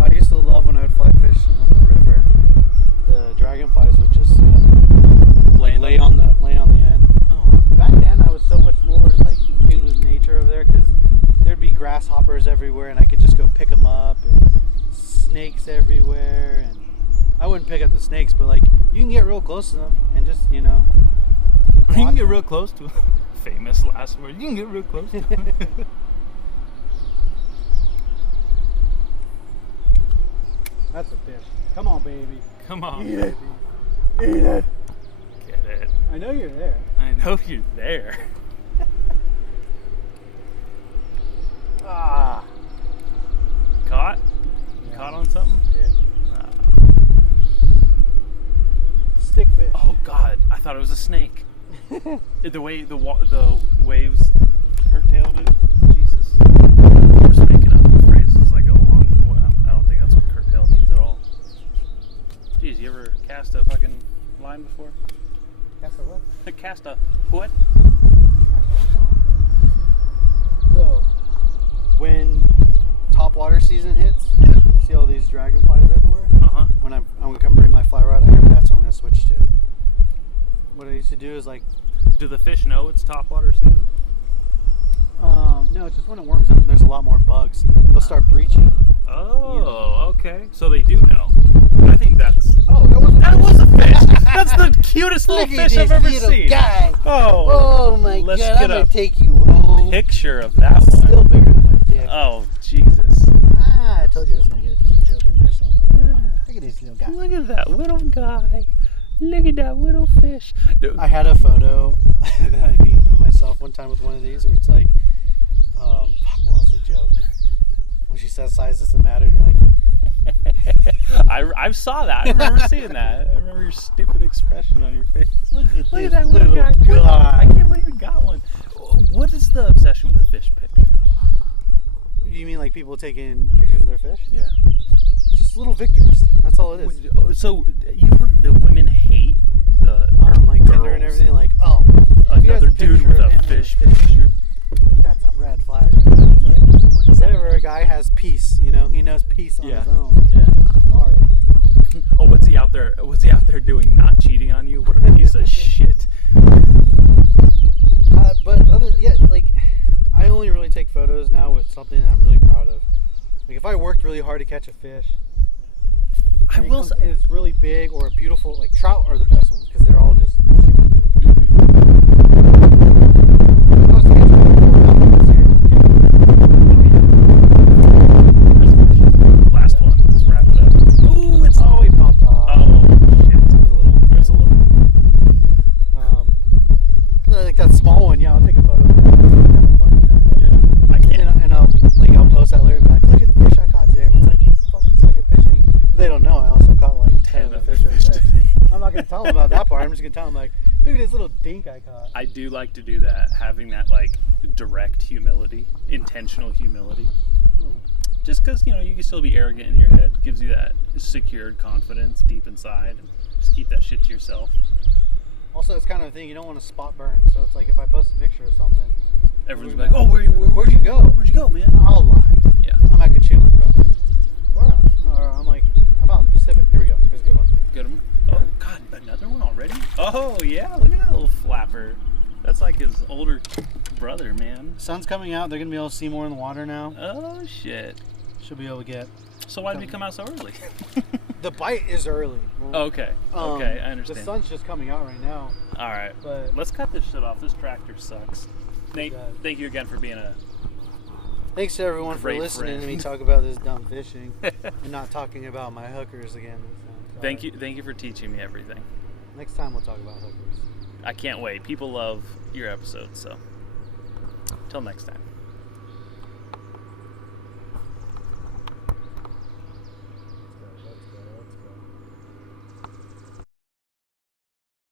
I used to love when I would fly fish on the river. The dragonflies would just kind of lay on the end. Oh, Back then, I was so much more like in tune with nature over there because there'd be grasshoppers everywhere, and I could just go pick them up, and snakes everywhere. And I wouldn't pick up the snakes, but like you can get real close to them and just you can watch get them. real close to famous last word. You can get real close to That's a fish. Come on, baby. Come on, Eat baby. it. Eat it. Get it. I know you're there. I know you're there. Ah. Caught? Yeah. Caught on something? Yeah. Stick fish. Oh God! I thought it was a snake. The way the waves curtailed it. Jesus. I'm just making up phrases as I go along. Well, I don't think that's what curtail means at all. Jeez, you ever cast a fucking line before? That's a what? Cast a what? So, when topwater season hits, Yeah. see all these dragonflies everywhere? Uh-huh. When I'm gonna come bring my fly rod out here, that's what I'm gonna switch to. What I used to do is like, Do the fish know it's topwater season? no, it's just when it warms up and there's a lot more bugs, they'll start breaching. Oh, okay. So they do know. I think that's... Oh, That was a fish! That's the cutest little Look at fish this I've ever little seen. guy. Oh, Oh my let's god, get I'm gonna a take you home. picture of that Still one. bigger than my dick. Oh, Jesus. I told you I was gonna get a good joke in there somewhere. Look at this little guy. Look at that little guy. Look at that little fish. I had a photo that I memed of myself one time with one of these where it's like, what was the joke? When she says size doesn't matter, and you're like, I saw that. I remember seeing that. I remember your stupid expression on your face. look at Look this at that little guy. I can't believe you got one. What is the obsession with the fish picture? You mean like people taking pictures of their fish? Yeah. It's just little victories. That's all it is. So you've heard the women hate the Like girls. Tinder and everything. Like, oh, if he has Another a dude picture with of a him with fish a fish, picture. like that's a red flag. Right there. It's like, What is that? whenever a guy has peace, he knows peace on Yeah. his own. Yeah. Sorry. Oh, what's he out there? What's he out there doing? Not cheating on you? What a piece of shit. But really hard to catch a fish. I And it will comes- say, and it's really big or beautiful. Like trout are the best ones because they're all just super beautiful. I was thinking it's cool this year. last one. Let's wrap it up. Ooh, it's Oh, he popped off. oh shit. There's a little. Like that small one. Yeah, I'll take a photo of that. It's kind of funny. Yeah, I And can't. then I'll post that later and be like, look at the fish I caught today. Everyone's like, you fucking suck at fishing. But they don't know. I also caught like 10 of the fish over there. I'm not going to tell them about that part. I'm just going to tell them like, look at this little dink I caught. I do like to do that, having that like direct humility, intentional humility. Just because you can still be arrogant in your head, gives you that secured confidence deep inside, and just keep that shit to yourself. Also, it's kind of a thing you don't want to spot burn. So it's like if I post a picture or something, Everyone's like, "Oh, where'd you go? Where'd you go, man?" I'll lie. Yeah. I'm at Kachuma, bro. Where else? Or I'm like, I'm out in Pacific. Here we go. Here's a good one. Good one. Oh God, another one already? Oh yeah, look at that little flapper. That's like his older brother, man. Sun's coming out. They're gonna be able to see more in the water now. Oh shit. Should be able to get. So why did you come out so early? The bite is early. Okay. Okay, I understand. The sun's just coming out right now. All right. But Let's cut this shit off. This tractor sucks. Nate, does. thank you again for being a. thanks to everyone for Great listening to me friend. talk about this dumb fishing and not talking about my hookers again. So, Thank you for teaching me everything. Next time we'll talk about hookers. I can't wait. People love your episodes, so till next time.